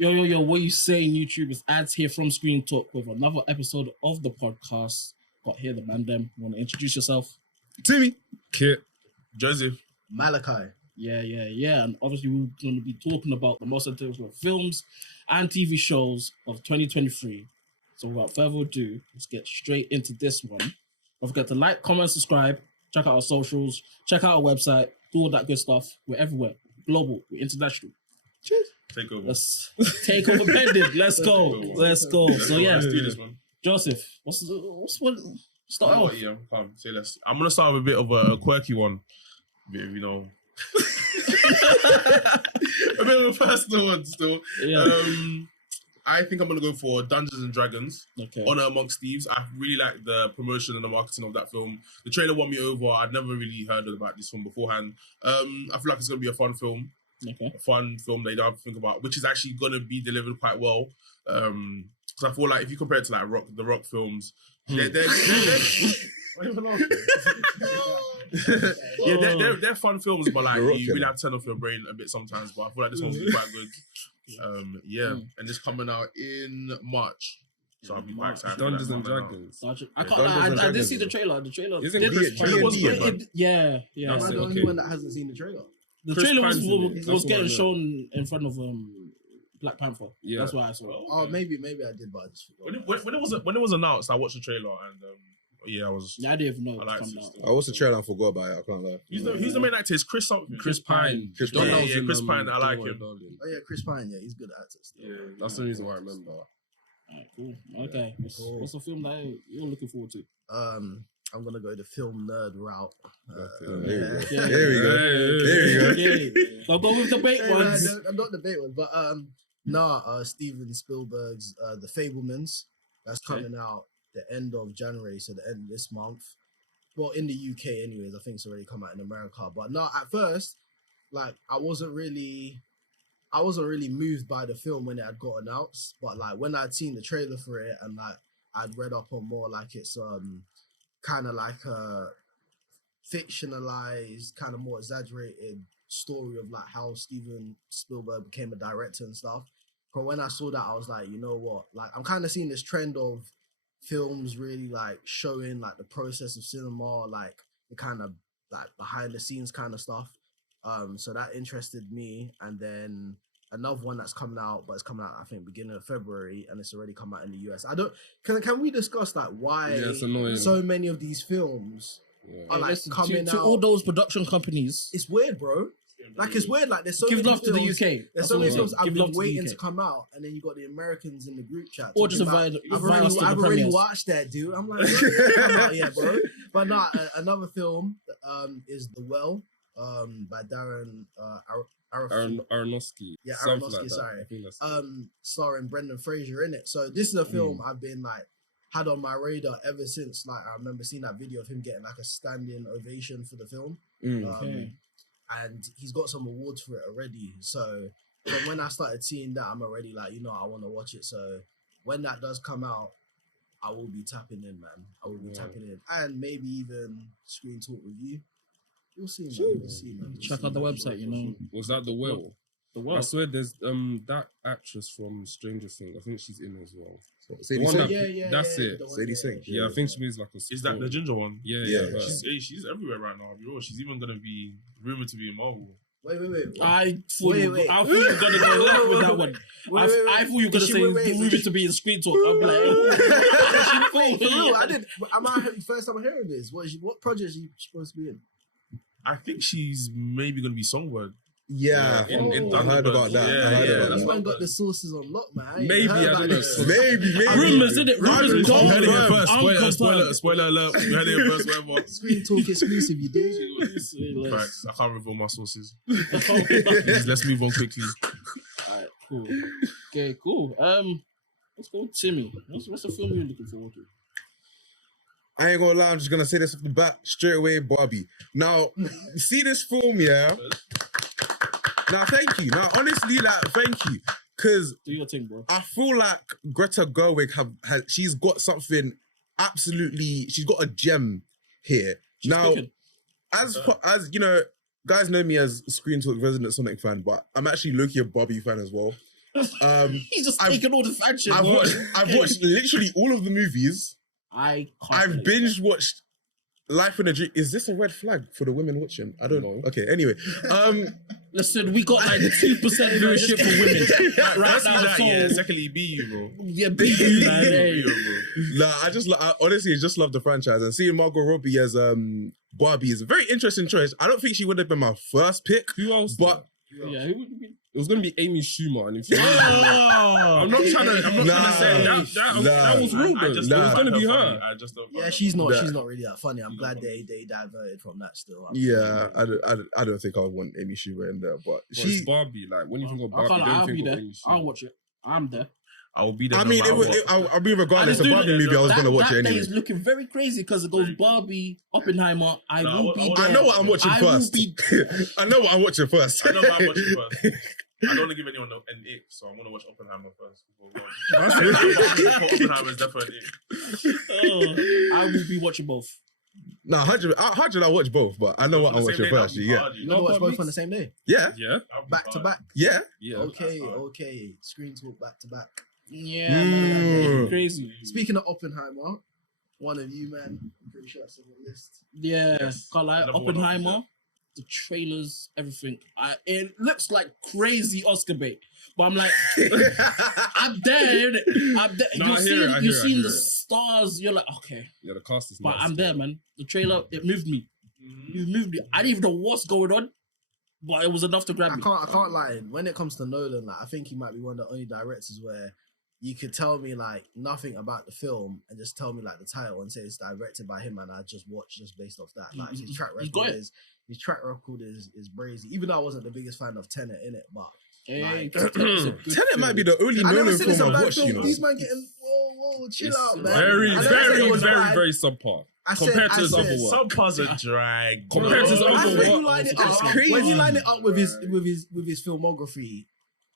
Yo, what you saying, YouTube? It's Ads here from ScreenTalk with another episode of the podcast. Got here the man them. Want to introduce yourself? Timmy. Kit. Joseph. Malachi. Yeah. And obviously we're going to be talking about the most anticipated films and TV shows of 2023. So without further ado, let's get straight into this one. Don't forget to like, comment, subscribe. Check out our socials. Check out our website. Do all that good stuff. We're everywhere. Global. We're international. Cheers. Take over. Let's take over bended. Let's go. Let's go. So yeah, let's do this one. Joseph, what's one? Start off. Yeah, come. Say less. I'm gonna start with a bit of a quirky one. A bit of, a bit of a personal one still. Yeah. I think I'm gonna go for Dungeons and Dragons. Okay. Honor Amongst Thieves. I really like the promotion and the marketing of that film. The trailer won me over. I'd never really heard about this film beforehand. I feel like it's gonna be a fun film. Okay. A fun film that you don't have to think about, which is actually gonna be delivered quite well. Because I feel like if you compare it to like the Rock films, they're they're fun films, but like you really have to turn off your brain a bit sometimes. But I feel like this one's quite good. And it's coming out in March, so I'll be quite excited. Dungeons and Dragons. I did see the trailer. The trailer. Isn't it? Yeah. Am I the only one that hasn't seen the trailer? The trailer was getting shown in front of Black Panther. Yeah, that's why I saw it. Oh, maybe I did, but I just forgot. When it was announced, I watched the trailer and I was. Yeah, I didn't even know. I watched the trailer and forgot about it. I can't lie. Who's the main actor? It's Chris something. Chris Pine. Chris Pine. Yeah, Chris Pine. I like him. Oh yeah, Chris Pine. Yeah, he's good at actor. Yeah, that's the reason why I remember. Alright, cool. Okay, what's the film that you're looking forward to? I'm gonna go the film nerd route. There we go. So go with the bait ones. I'm not the bait one, but Steven Spielberg's The Fablemans. That's coming out the end of January, so the end of this month. Well, in the UK, anyways. I think it's already come out in America. But no, at first, like I wasn't really moved by the film when it had got announced. But like when I'd seen the trailer for it and like I'd read up on more like it's kind of like a fictionalized, kind of more exaggerated story of like how Steven Spielberg became a director and stuff. But when I saw that, I was like, you know what? Like I'm kind of seeing this trend of films really like showing like the process of cinema, like the kind of like behind the scenes kind of stuff. So that interested me. And then another one that's coming out, but it's coming out I think beginning of February, and it's already come out in the US. Can we discuss like why so many of these films are like coming out to all those production companies? It's weird, bro. Like it's weird. Like there's so many love films, to the UK. There's so many films I've been waiting to come out, and then you got the Americans in the group chat. Or just I've already watched that, dude. I'm like, come out, yeah, bro. But no, another film is The Well by Darren Aronofsky. Yeah, Aronofsky. Sorry. Starring Brendan Fraser in it. So this is a film I've been like had on my radar ever since. Like I remember seeing that video of him getting like a standing ovation for the film. And he's got some awards for it already. So when I started seeing that, I'm already like, I want to watch it. So when that does come out, I will be tapping in, man. I will be tapping in, and maybe even ScreenTalk review. We'll see, man. We'll see, man. Check out the website, Was that The Well? The Well. I swear there's that actress from Stranger Things. I think she's in as well. Sadie Sink? That's it. Sadie Sink. Yeah, I think she means like a... Is that the ginger one? Yeah. She's everywhere right now. She's even going to be rumored to be in Marvel. Wait. I thought you were going to go left with that one. I thought you were going to say rumored to be in ScreenTalk. I'm like, for real, I did. First time I'm hearing this. What project is she supposed to be in? I think she's maybe going to be Songbird. Yeah, I heard about that. Yeah, this man got the sources on lock, man. Maybe, I don't know. Maybe. Rumors, isn't it? Rumors. You heard it first. Spoiler alert. You heard it first, whatever. ScreenTalk exclusive, you do. Facts. I can't reveal my sources. Let's move on quickly. Alright, cool. Okay, cool. Let's go with Timmy. What's the film you're looking forward to? I ain't gonna lie, I'm just gonna say this off the bat, straight away, Barbie. Now, see this film, yeah? Now, thank you. Now, honestly, thank you. Because do your thing, bro. I feel like Greta Gerwig she's got something she's got a gem here. She's now, cooking. As you know, guys know me as ScreenTalk resident Sonic fan, but I'm actually low-key a Barbie fan as well. He's just I've- taking all the franchise. I've watched literally all of the movies. I've binge watched Life in a Dream. Is this a red flag for the women watching? I don't know. Okay, anyway. Listen, we got like 2% viewership for women right now. That, So yeah, secondly, be you, bro. yeah, be you, man. Hey. Nah, I honestly just love the franchise. And seeing Margot Robbie as Barbie is a very interesting choice. I don't think she would have been my first pick. Who else? But Yeah, who would be? It was gonna be Amy Schumer, and if I'm not trying to say that was rude. It was gonna be her. I just don't. Yeah, she's not really that funny. I'm glad they diverted from that still. yeah, I don't think I would want Amy Schumer in there. But She's Barbie. Like when you think of Barbie, I'll don't be think there. of Amy Schumer. I'll watch it. I'm there. I will be there. I mean, I'll be regardless of Barbie movie. I was gonna watch it That day anyway. is looking very crazy because it goes Barbie, Oppenheimer. I will be there. I know what I'm watching first. I know what I'm watching first. I know what I'm watching first. I don't want to give anyone an ick, so I'm going to watch Oppenheimer first. Oppenheimer is definitely an ick. I will be watching both. Nah, 100 I watch both, but I know what I'm watching first. Yeah. You know watch both on the same day? Yeah. Yeah. Back to back. Yeah. Yeah. Okay. ScreenTalk back to back. Yeah, man, crazy. Speaking of Oppenheimer, one of you, man, I'm pretty sure that's on the list. Yeah, Yes. can't lie. Oppenheimer, the trailers, everything. It looks like crazy Oscar bait, but I'm like, I'm there. I'm there. No, You've seen the stars. You're like, okay, Yeah, the cast is but nice. I'm there, man. The trailer, it moved me. It moved me. I didn't even know what's going on, but it was enough to grab me. I can't lie. When it comes to Nolan, like I think he might be one of the only directors where you could tell me like nothing about the film and just tell me like the title and say it's directed by him, and I just watch just based off that. Like his track record is brazy. Even though I wasn't the biggest fan of Tenet in it, but Hey, Tenet might be the only I never Nolan said it's film a I've bad watched, film. you know. These man getting whoa, chill It's out, man. Very, I never said very, it was very, bad. very subpar. I said- Compared to I his said other work. Some parts are drag. Compared to his bro. other When you work. line it That's up, crazy. when you line it up with his filmography,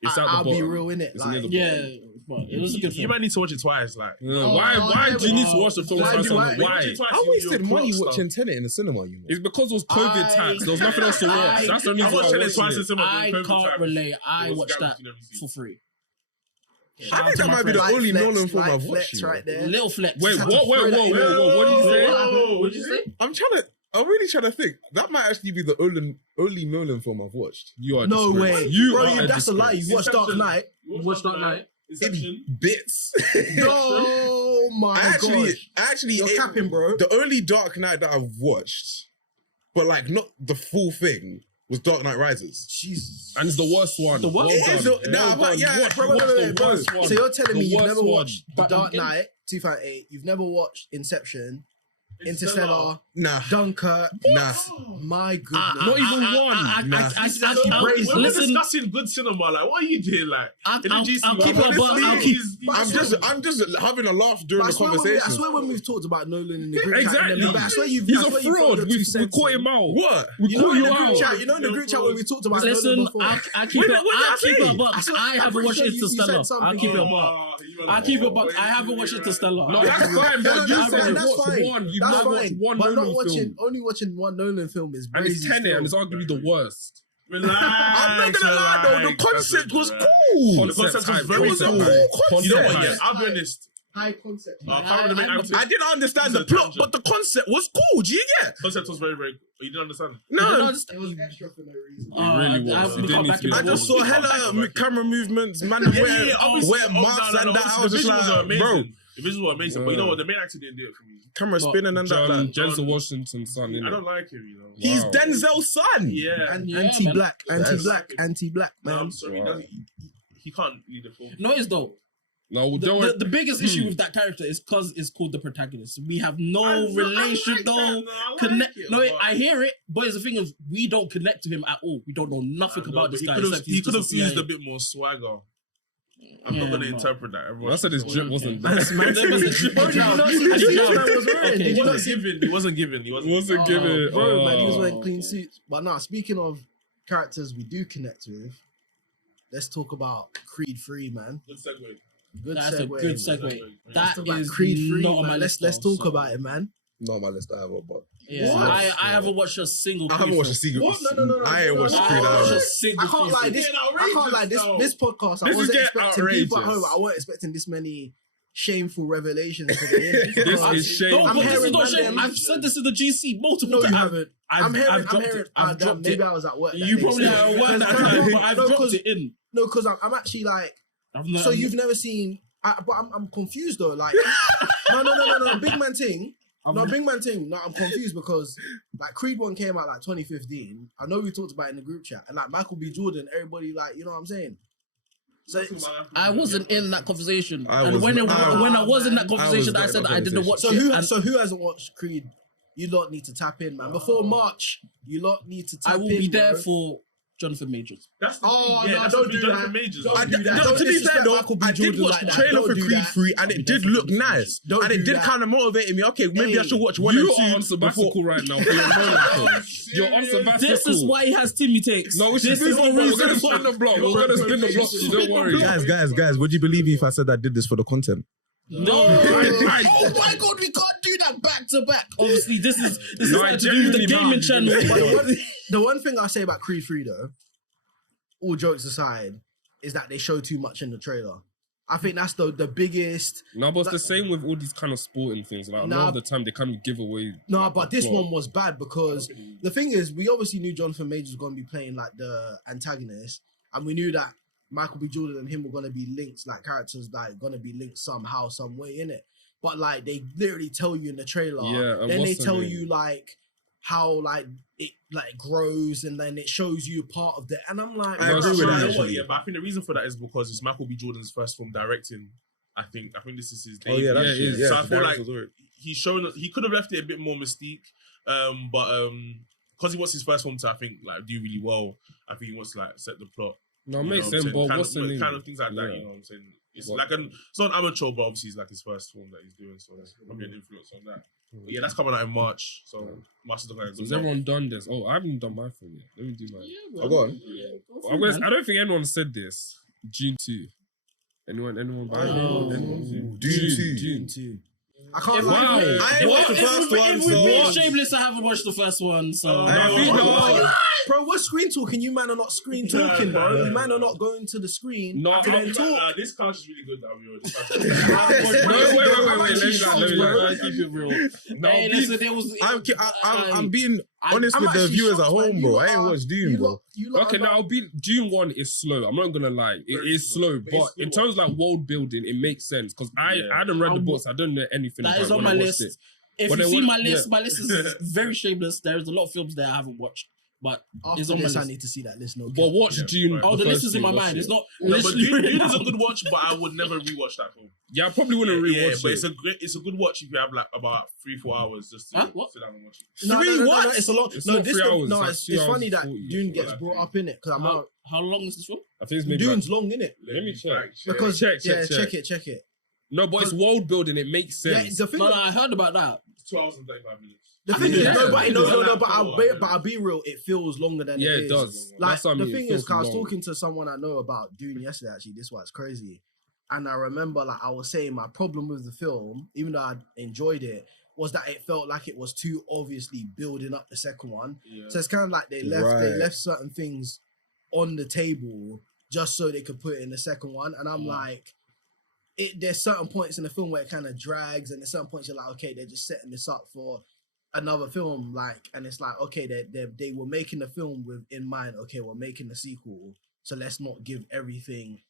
It's at the I'll be bottom. real in it. It's Like, near the yeah, but it was a good You film. might need to watch it twice. Like, Why do you need to watch the film Why first? do I- And why? I wasted money watching Tenet in the cinema, you know. It's because it was COVID tax. There was nothing else to watch. That's the only I reason why watched I it watched twice in it. cinema. I during COVID can't times. relate. I It was watched that guaranteed every season. for free. I think that might be the Light only flex, Nolan film light I've flex watched. You know. right there. Little flex. Wait, Just what? had to Wait, throw that whoa, in whoa, there. whoa! What did you say? What'd you say? I'm really trying to think. That might actually be the only Nolan film I've watched. You are No disgraced. way. You Bro, are a that's a lie. disgrace. You watched Dark Knight. You watched Dark Knight. Inception. Bits. Oh my gosh. Actually, You're capping, bro. The only Dark Knight that I've watched, but like not the full thing, was Dark Knight Rises. Jesus. And it's the worst one. The worst Well one? done. It is nah, Well but done. yeah, Watch bro, the bro. worst one. So you're telling me The you've worst never one. watched The But Dark again- Knight 2008, you've never watched Inception, Interstellar, Nah, Dunkirk. nah. My goodness. Not even one. We're Listen, discussing good cinema. Like, what are you doing? Like, I'll in the GC, keep bro, it above. honestly, I'll keep. I'm just having a laugh during But the I conversation. swear when we've talked about Nolan in the group chat, Exactly. but I swear you've He's I a swear you've fraud. thrown We your 2 cents caught in. him out. What? We You know caught in you the group out. chat, in the group chat when we talked about Listen, Nolan before. I keep it. I keep it above. I swear- I I'm haven't pretty watched sure you Interstellar. said I'll keep it something. above. I'll keep it above. I haven't watched Interstellar. No, that's fine, but you that's said fine, you that's watched fine. one. You've That's not watched fine. one But not Nolan watching, film. only watching one Nolan film is And it's crazy. Tenet, and it's arguably the worst. Relax. I'm not gonna lie though, the concept was cool. The concept was hype. very It was a cool. cool You know what? Concept Yeah, hype. I'll be honest. High concept. I can't remember the acting. I didn't understand the It's a plot, tangent. but the concept was cool. Do you get? Concept was very, very. You didn't understand. No, It was extra for no reason. really was. I It have to didn't come need back to in be I my just world. saw hella camera movements, man. Wear obviously, masks and that. I was the just visuals are like, amazing. bro, The visuals were amazing, but you know what? The main actor didn't do it for me. camera spinning and that. Like, Denzel Washington's son, I innit? don't like him, you know. he's Wow. Denzel's son. Yeah. Yeah, Anti-black, anti-black, No, man. I'm sorry. He can't lead the film. No, it's though. No, don't worry. The biggest issue with that character is because it's called the protagonist. We have no I relation, like no that, no, I like connect. it, No, but- I hear it, but it's the thing is we don't connect to him at all. We don't know nothing about this guy. except He he's could have just a used CIA. a bit more swagger. I'm Yeah, not going to but- interpret that. Everyone I said his drip wasn't there. Man, Bro, did you not see the shoes man was wearing? He Did you not wasn't see? given. He wasn't given. He wasn't. Wasn't given. Bro, man, he was Oh. wearing clean suits. But now, speaking of characters we do connect with, let's talk about Creed 3, man. Good segue. Good That's segue. a good segue. Let's That talk about is Creed 3, not on man. my list. Let's though, talk so- about it, man. Not on my list either, but Yeah. What? I haven't watched a single. I haven't watched a single. What? No. I ain't watched I Creed. haven't watched either. a single. I can't lie. This- This podcast. I This is wasn't getting expecting people at home. outrageous. I wasn't expecting this many shameful revelations today. This Because- is shame. No, I'm but this is hearing not man shame. them- I've said this in the GC multiple No, you times. haven't. I'm hearing. I've dropped Maybe it. I was at work. that You day, probably so- are aware that because- time, but I've no, dropped 'cause- it in. No, because I'm actually like. So you've never seen. But I'm confused though. Like, no. Big man thing. Big man thing. No, I'm confused because like Creed 1 came out like 2015. I know we talked about it in the group chat, and like Michael B. Jordan, everybody like, you know what I'm saying. So I wasn't in that conversation, I and was- when I- I was in that I was conversation, not I in said that I didn't watch conversation. it. so and who hasn't watched Creed? You lot need to tap in, man. Before March, you lot need to tap I in. will be there bro. for Jonathan Majors. That's the Oh, thing. no, that's don't the do thing, that. Jonathan Majors. Don't do that. No, Don't to be fair disrespect though, Michael B. I did Jordan watch like the that. trailer Don't for do Creed that. 3 and it did look nice. Don't And it do did that. kind of motivate me. Okay, maybe I Hey, should watch 1 You and 2 are on sabbatical right now for your moment. You're on sabbatical. This is why he has Timmy takes. No, we should this spin is the the block. We're reason gonna why. spin the block. We're gonna spin the block. Don't worry. Guys, would you believe me if I said I did this for the content? No, oh my god, we can't do that back to back. Obviously, this is No, like I to do with the genuinely gaming channel. But the one thing I say about Creed 3 though, all jokes aside, is that they show too much in the trailer. I think that's the biggest. No, but it's the same with all these kind of sporting things. Like a lot of the time, they kind of give away. No, like, but the this plot. one was bad because the thing is, we obviously knew Jonathan Majors was going to be playing like the antagonist, and we knew that Michael B. Jordan and him were going to be linked, like characters like going to be linked somehow, some way in it. But like they literally tell you in the trailer, Yeah, and then they what's the tell name? you like how like it like grows, and then it shows you part of the. And I'm like, I agree with You that, know what, actually. yeah, but I think the reason for that is because it's Michael B. Jordan's first film directing. I think this is his debut. Oh yeah, that's Yeah, it true. is. Yeah, So I feel like was alright. he's shown he could have left it a bit more mystique, but because he wants his first film to, I think, like do really well. I think he wants to like set the plot. No, it You makes know sense, what I'm saying? but what's the name? Kind of things like that. Yeah. You know what I'm saying? It's What? like it's not an amateur, but obviously it's like his first film that he's doing, so there's probably an influence on that. But yeah, that's coming out in March, so March is looking like a good Has month. everyone done this? Oh, I haven't done my film yet. Let me do mine. Oh, go on. I don't think anyone said this. June 2. Anyone buy it? Oh. Anyone? Dune 2. June. I can't Wow. lie. I ain't watched the first one, If we're being so shameless, I haven't watched the first one, so. Bro, we're screen talking. You man are not screen talking, bro. You man are not going to the screen. No, to then talk. This couch is really good that we already No, wait. Let me keep it real. No, Hey, listen, there was. I'm being honest I'm with the actually viewers at shocked, home, man. bro. You I ain't lot watched Dune, bro. Okay, now I'll be Dune 1 is slow. I'm not gonna lie, it Very is slow. slow. But But it's in still- terms of like world building, it makes sense because I hadn't read the I'm- books. I don't know anything. That about is it on when my I watched list. it. If But you they see want- my list, yeah. my list is very shameless. There's a lot of films that I haven't watched, but After it's on my this, I list. need to see that list. No, But watch Yeah, Dune. right. Oh, the list first is in my few, mind. watch It's it. not No, but literally Dune written is a down. good watch, but I would never rewatch that film. Yeah, I probably wouldn't rewatch but it. it's a good watch if you have like about 3-4 hours just to Huh? What? sit down and watch it. No, Three no, what? it's a lot. It's No, not this 3 hours, no, it's it's, like 2 funny hours that 40, Dune yeah. gets brought up in it because I'm out. How long is this film? I think it's maybe Dune's long in it Let me check. because Check. check it. No, but it's world building. It makes Yeah, sense. the thing. No, I heard about that. 2 hours and 35 minutes. The thing is, Yeah. no, but Yeah. I'll be real. It feels longer than Yeah, it it is. does. Like That's what I the mean, it thing feels is, 'cause I was long. talking to someone I know about Dune yesterday. Actually, this was crazy, and I remember like I was saying my problem with the film, even though I enjoyed it, was that it felt like it was too obviously building up the second one. Yeah. So it's kind of like they Right. left certain things on the table just so they could put it in the second one, and I'm like. There's certain points in the film where it kind of drags, and there's certain points you're like, okay, they're just setting this up for another film, like, and it's like, okay, they were making the film with in mind. Okay, we're making the sequel, so let's not give everything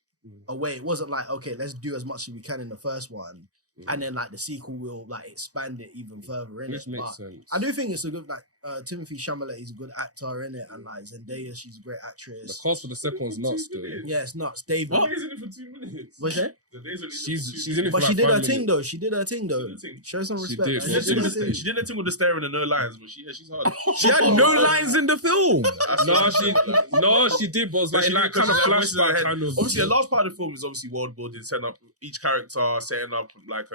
away. It wasn't like, okay, let's do as much as we can in the first one, and then like the sequel will like expand it even further in Which it. makes But sense. I do think it's a good like Timothy Chalamet. He's a good actor in it, and like Zendaya, she's a great The actress. cost for the second one's nuts, though. Yeah, it's nuts. David, The day's in it for 2 minutes. what's that? The day's only She's in it for But like she did 5 her thing minutes. though. She did her thing though. She did her thing. Show some She respect. did. man. She did She did her the- thing. she did the thing with the staring and no lines, but she's hard. She had no lines in the film. No, she did, but it was like, She like did kind of because she had voices in her flashback, head. kind of. Obviously, a large part of the film is obviously world building, setting up each character, setting up like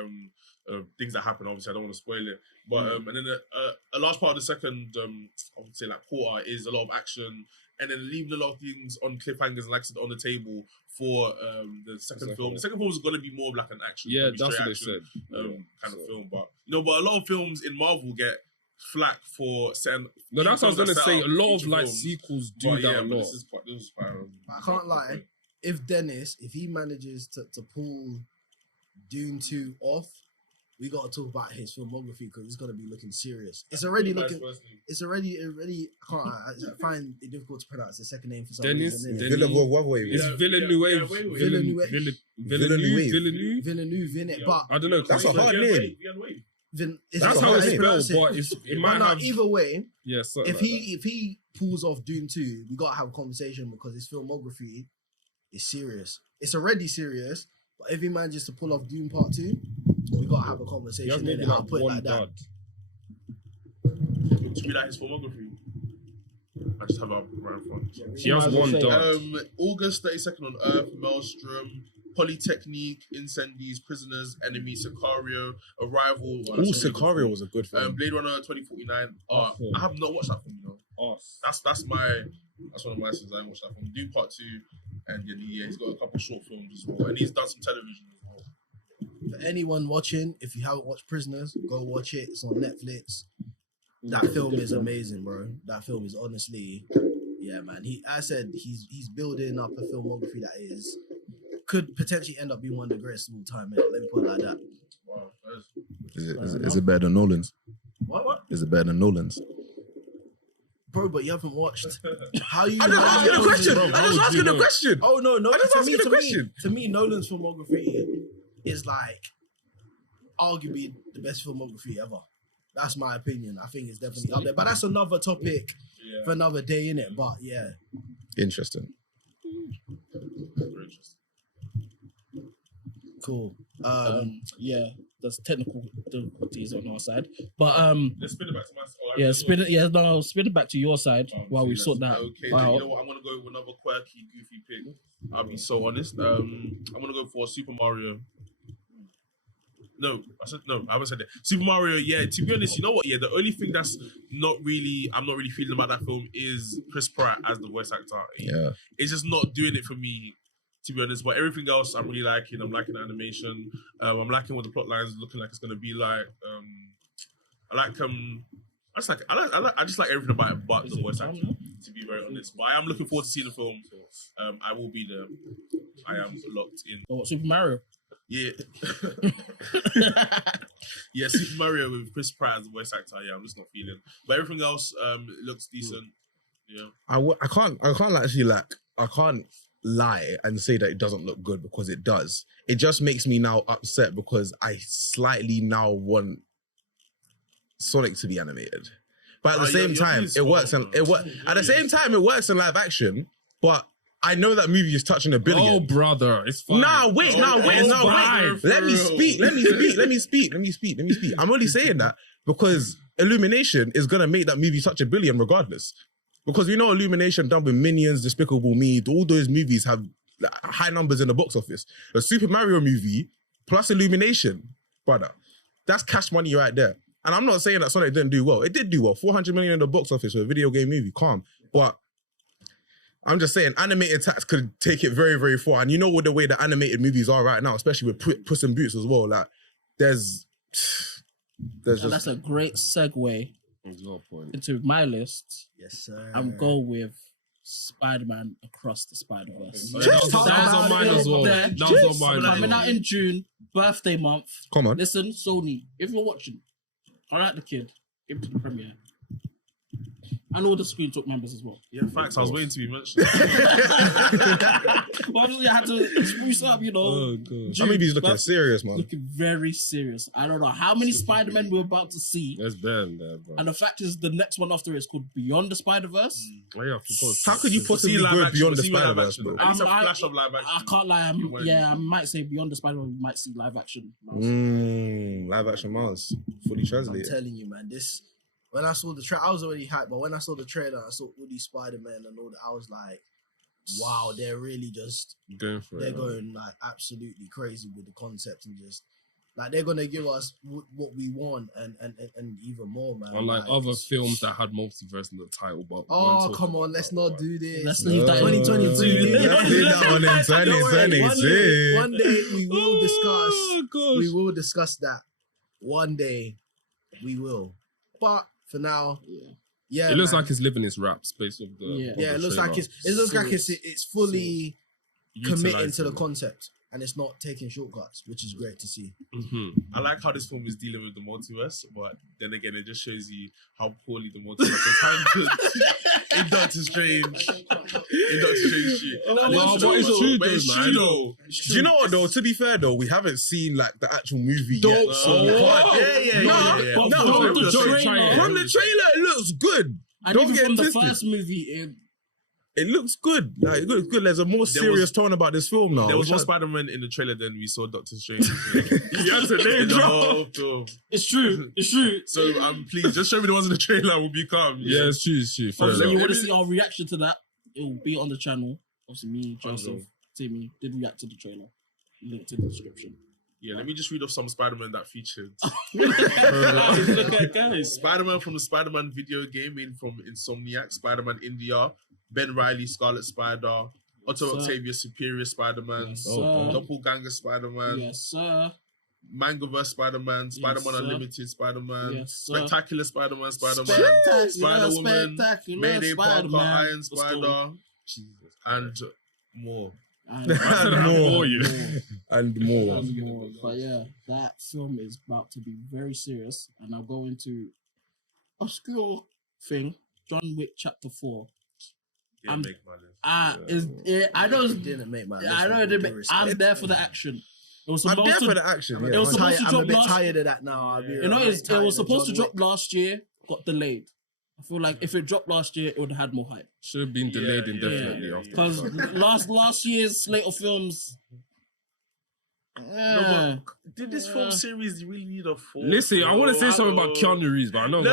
things that happen. Obviously, I don't want to spoil it, but and then a large part of the second, I would say like quarter is a lot of action, and then leaving a lot of things on cliffhangers and like I said, on the table for the second film. The second film is going to be more of like an action, Yeah, probably that's straight what they action, said. kind of film. But but a lot of films in Marvel get flack for setting. No, that's what I was gonna set say. up A lot of feature like films. sequels do But that yeah, a but lot. this is quite. I can't lie. If Dennis, if he manages to pull Dune 2 off, we got to talk about his filmography because it's going to be looking serious. It's already looking. It's already. I find it difficult to pronounce the second name for some Dennis, reason. Dennis. Villeneuve. It's Villeneuve. Villeneuve. Villeneuve, innit? But I don't know. That's a hard name. That's how it's spelled, but it might have. Either way, Yeah, if he pulls off Dune 2, we got to have a conversation because his filmography is serious. It's already serious, but if he manages to pull off Dune Part 2, we got to have a He conversation. has maybe I'll like put it one like that. dud. To be like his filmography. I just have a right in front. He has one dud. August 32nd on Earth, Maelstrom, Polytechnique, Incendies, Prisoners, Enemy, Sicario, Arrival. Oh, Sicario was a good film. Blade Runner 2049. Awesome. I have not watched that film, you know. That's one of my sins. I haven't watched that film. Dune Part 2, and yeah, he's got a couple short films as well, and he's done some television as well. For anyone watching, if you haven't watched Prisoners, go watch it. It's on Netflix. That film is amazing, bro. That film is honestly, yeah, man. He's building up a filmography that could potentially end up being one of the greatest of all time. Let me put it like that. Wow, Is it better than Nolan's? What? Is it better than Nolan's? Bro, but you haven't watched. How you? I'm just asking a question. I'm just asking a question. Oh no! I'm just asking a question. To me, Nolan's filmography is like arguably the best filmography ever. That's my opinion. I think it's definitely up there. But that's another topic for another day, innit? But yeah. Interesting. Very interesting. Cool. Yeah, there's technical difficulties on our side, but Let's spin it back to my side. yeah, spin it back to your side while we sort that. Okay, Wow. then you know what? I'm gonna go with another quirky, goofy pick. I'll be so honest. I'm gonna go for Super Mario. No, I haven't said that. Super Mario, yeah, to be honest, you know what? Yeah, the only thing I'm not really feeling about that film is Chris Pratt as the voice actor. Yeah. It's just not doing it for me, to be honest. But everything else I'm really liking. I'm liking the animation. I'm liking what the plot lines looking like it's gonna be like. I just like everything about it but the voice acting, to be very honest. But I am looking forward to seeing the film. I will be there. I am locked in. Oh, what, Super Mario? Yeah. Yeah, Super Mario with Chris Pratt as the voice actor. Yeah, I'm just not feeling. But everything else, it looks decent. Yeah. I can't lie and say that it doesn't look good because it does. It just makes me now upset because I slightly now want Sonic to be animated. But at the same time, it works and it works. At the same time, it works in live action, but I know that movie is touching $1 billion. Oh, brother, it's fine. Wait. Let me speak. I'm only saying that because Illumination is gonna make that movie touch $1 billion regardless. Because we know Illumination done with Minions, Despicable Me, all those movies have high numbers in the box office. A Super Mario movie plus Illumination, brother, that's cash money right there. And I'm not saying that Sonic didn't do well. It did do well. 400 million in the box office for a video game movie, calm. But I'm just saying, animated tax could take it very, very far. And you know what the way the animated movies are right now, especially with Puss in Boots as well. Like, there's just... That's a great segue into my list. Yes, sir. I'm going with Spider-Man Across the Spider-Verse. That was on mine as well. That was on mine as Coming well. out in June, birthday month. Come on. Listen, Sony, if you're watching, all right, the kid, give to the premiere. And all the ScreenTalk members as well. Yeah, facts. I was waiting to be mentioned. But obviously, I had to spruce up, you know. Oh, God. That movie's looking serious, man. Looking very serious. I don't know how many Spider-Men we're about to see. That's bad, man, bro. And the fact is, the next one after it is called Beyond the Spider-Verse. Oh, yeah, I forgot. How could you possibly go beyond the Spider-Verse, bro? At least a flash of live action. I can't lie. I might say Beyond the Spider-Verse, we might see live action. Live action Mars. Fully I'm translated. telling you, man, when I saw the trailer, I was already hyped, but when I saw the trailer, I saw all these Spider-Man and all that, I was like, wow, they're really just, Going for they're it. going like absolutely crazy with the concept and just, like, they're going to give us what we want and even more, man. Unlike like, other films that had multiverse in the title, but oh, come on, let's not do this. Let's leave that in 2022. Let's leave that one in 2022. One day we will Oh, gosh. discuss that. One day we will. But for now. Yeah. Yeah, It looks man. like he's living his raps based off the. Yeah. of Yeah, the it looks like trailer. it's fully committing to Utilising the it. concept, and it's not taking shortcuts, which is great to see. I like how this film is dealing with the multiverse, but then again, it just shows you how poorly the multiverse is handled in Doctor Strange. In Doctor Strange shit. No, but it's true But it's though, true man. though. Do you know what though? To be fair though, we haven't seen like the actual movie yet. Don't- So we can't- Yeah. But No, from no, the don't trailer, try it. From the trailer, it looks good. and Don't even get from the twisted. first movie, It looks good. Like, it looks good. There's a more serious tone about this film now. There was which more I- Spider-Man in the trailer than we saw Doctor Strange. Yes, in the whole film. it's true. It's true. So please just show me the ones in the trailer. We'll be calm. Yeah, it's true. It's true. Fair Obviously, enough. you want to see our reaction to that? It will be on the channel. Obviously, me, Joseph, know. Timmy did react to the trailer. Link to the description. Yeah, let me just read off some Spider-Man that featured. Guys, Spider-Man from the Spider-Man video game made from Insomniac, Spider-Man India, Ben Reilly, Scarlet Spider, Otto Sir. Octavius, Superior Spider-Man, Yes, sir. Doppelganger Spider-Man, yes, sir. Mangaverse Spider-Man, Spider-Man sir. Unlimited Spider-Man, Yes, sir. Spectacular Spider-Man, Spectacular, Spider-Woman, spectacular Mayday Parker, Spider-Man. Iron Let's go. Spider, and more. And More. you. And more. and more. But yeah, that film is about to be very serious, and I'll go into obscure thing. John Wick Chapter 4. Yeah, I'm- make my list. I know. It didn't make my list. I know. with It due didn't, respect. I'm there for the action. It was I'm supposed there to. for the action. It Yeah. was supposed to I'm drop a bit last. tired of that now. I'll be You know, real. it was supposed to John drop Wick. last year. Got delayed. I feel like if it dropped last year, it would have had more hype. Should have been delayed Yeah, indefinitely yeah, after. Because last year's slate of films. No, but did this film series really need a four? Listen, I want to say something about Keanu Reeves, but I know. No.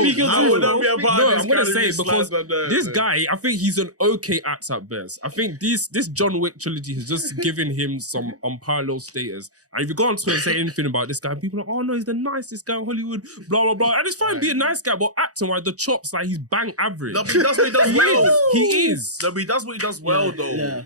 Speaking I of wouldn't be a part No, of this I'm gonna kind of say these because slides like that, this man. guy, I think he's an okay actor at best. I think this John Wick trilogy has just given him some unparalleled status. And if you go on Twitter and say anything about this guy, people are like, oh no, he's the nicest guy in Hollywood, blah blah blah. And it's fine being a nice guy, but acting like the chops, like he's bang average. No, but he does what he does well. He is. No, but he does what he does well, though. Yeah.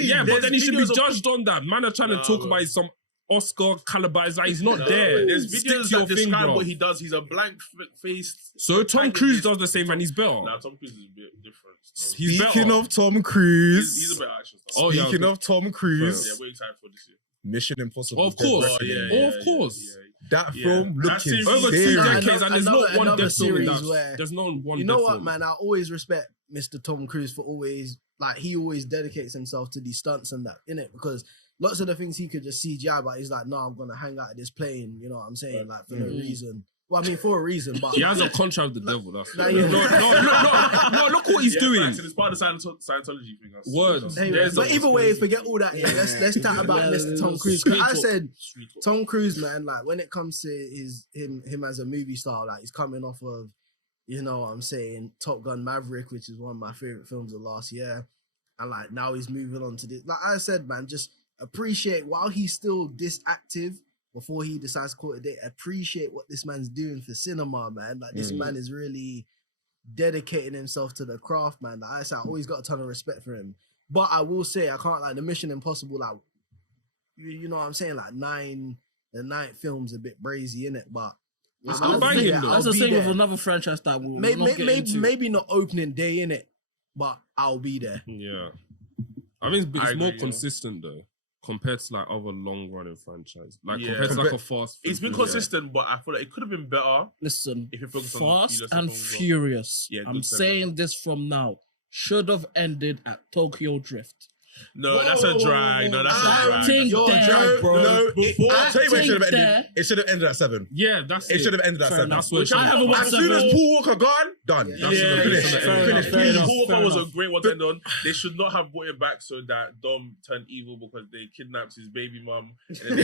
Yeah, but then he should be videos of- judged on that. Man are trying to Nah, talk bro. about some Oscar caliber. It's like he's not No, there. There's Stick videos to your that thing, describe bro. what he does. He's a blank faced. So Tom Cruise does the same and he's better. Nah, Tom Cruise is a bit different. So. He's Speaking better. of Tom He's Cruise. a better action star. Oh, yeah, Speaking okay. of Tom Yeah, Cruise. we're excited for this year. Mission Impossible. Of Dead course. Reckoning. Of course. That Yeah. film That looking series- Over 2 serious. decades and there's not one Another dead film in series that. where- There's no one You know dead what, film. man? I always respect Mr. Tom Cruise for always, like, he always dedicates himself to these stunts and that, innit? Because lots of the things he could just CGI, but he's like, no, I'm gonna hang out at this plane, you know what I'm saying? Like, for no reason. Well, I mean, for a reason, but He has a contract with the devil. That's Nah, no, yeah. no, look what he's doing. Facts, and it's part of the Scientology thing. That's- Words. that's- Anyway, There's but a- either way, forget all that. Yeah, let's chat about Mr. Tom Cruise. 'Cause I said Street talk. Tom Cruise, man. Like when it comes to him as a movie star, like he's coming off of, you know what I'm saying, Top Gun Maverick, which is one of my favorite films of last year, and like now he's moving on to this. Like I said, man, just appreciate while he's still this active. Before he decides to call it a day, appreciate what this man's doing for cinema, man. Like this man is really dedicating himself to the craft, man. Like I said, I always got a ton of respect for him. But I will say, I can't like the Mission Impossible, like you know what I'm saying, like the 9th film's a bit brazy, innit? But It's I'll still be banging, there, though. I'll That's the be same with there. another franchise that we'll not get into. Maybe not opening day, innit? But I'll be there. Yeah. I think it's I more agree, yeah. consistent though, compared to like other long running franchise. Like Yeah. compared to like a fast. It's been film. consistent, but I feel like it could have been better. Listen, If you focus on Fast Furious and and Furious. Furious. Yeah, I'm good saying this from now. Should have ended at Tokyo Drift. No, that's a drag. No, that's a I drag. think You're a there- drag, bro. No, I'll tell you where it should have think ended. It should have ended at 7. Yeah, that's It should have ended at Fair 7. enough. That's where it Which I should have- haven't watched As soon as 7. Paul Walker gone, done. Yeah. That's Yeah, finished. fair enough, Finished. fair Please. enough. Paul Walker was a enough. great one to end on. They should not have brought it back so that Dom turned evil because they kidnapped his baby mum. And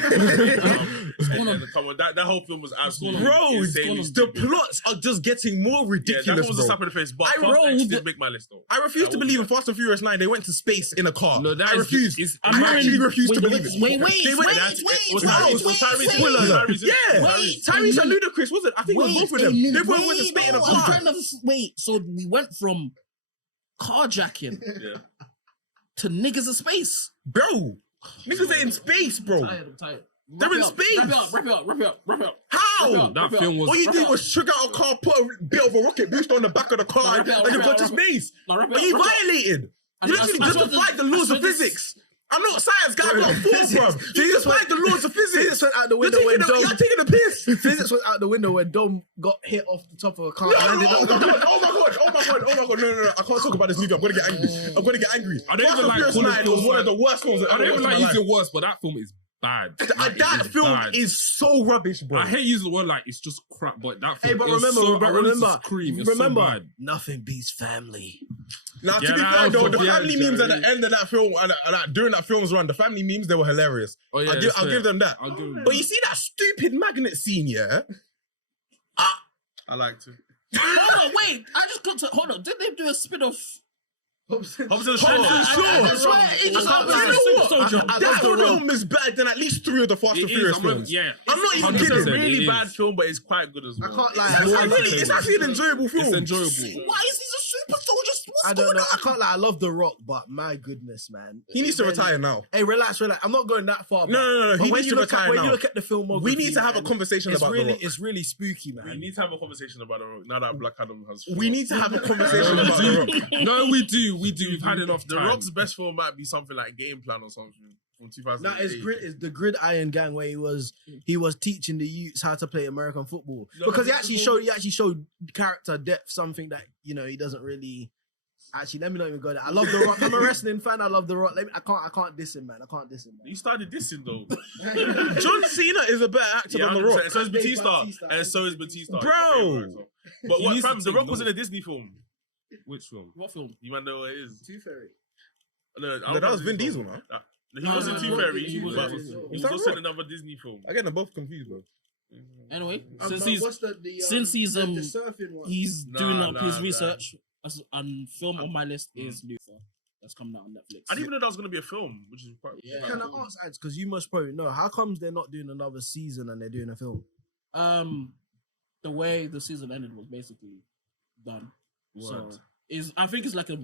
then come on, that whole film was absolutely Bro, insanely the stupid. plots are just getting more Yeah, that ridiculous, one was a bro. slap in the face. But I Fast X rolled- did make my list though. I refuse to will believe do in Fast and Furious 9 they went to space in a car. No, that I is- refuse. is- I actually refuse to believe it. Wait, They went- It was Tyrese Spoiler alert. Tyrese- Yeah, Tyrese- Tyrese and Ludacris, was it? I think it was both of them. They both went to space in a I'm car. trying to wait. So we went from carjacking Yeah. to niggas in space. Bro, niggas are in space, bro. I'm tired. They're in space. Wrap it up. How? That film was. All you did was trigger out a car, put a bit of a rocket booster on the back of the car, and you got to space. But you violated. You literally just defied the laws of physics. I'm not a science guy, I'm not a fool, bro. You just defied the laws of physics. Physics went out the window when Dom. You're taking a piss. Physics went out the window when Dom got hit off the top of a car. Oh my god. No. I can't talk about this movie. I'm gonna get angry. I don't even like Fast and Furious 9 was one of the worst films I don't even like using words, but that film is bad. That film is so rubbish, bro. I hate using the word like it's just crap, but that film. Hey, but remember, nothing beats family. Now, to be fair though, the family memes at the end of that film and during that film's run, the family memes, they were hilarious. Oh, yeah, I'll give them that. But you see that stupid magnet scene, yeah? I liked it. Hold on, wait. I just got to. Hold on. Did they do a spin-off? Hobson Shaw. That film is better than at least 3 of the Fast and Furious films. Yeah, I'm not even It's kidding. a really bad film, but it's quite good as well. I can't lie. It's actually an enjoyable film. It's enjoyable. Why is he a super soldier? I don't know. I can't lie. I love The Rock, but my goodness, man. He needs to retire now. Hey, relax. I'm not going that far. No. He needs to retire now. When you look at the filmography, We need to have a conversation about The Rock. It's really spooky, man. We need to have a conversation about The Rock now that Black Adam has. We need to have a conversation about The Rock. No, we do. We've had enough The time. Rock's best film might be something like Game Plan or something from 2008. It's the Gridiron Gang where he was teaching the youths how to play American football because he actually showed character depth, something that he doesn't really. Actually, let me not even go there. I love The Rock. I'm a wrestling fan. I love The Rock. I can't diss him, man. You started dissing though. John Cena is a better actor than The Rock. And so is Batista. And so is Batista. Bro. But what, fam? The Rock was in a Disney film. Which film? What film? You might know what it is. Tooth Fairy. No, that was Vin Diesel, man. He was in Tooth Fairy, he was but in he Disney. was also in another Disney film. Again, I'm both confused, bro. Anyway, What's since he's the surfing one? he's doing up his nah. research. And film on my list is Luther. That's coming out on Netflix. I didn't even know that was going to be a film, which is quite. Can I ask, Ads, because you must probably know, how comes they're not doing another season and they're doing a film? The way the season ended was basically done. Word. So I think it's like a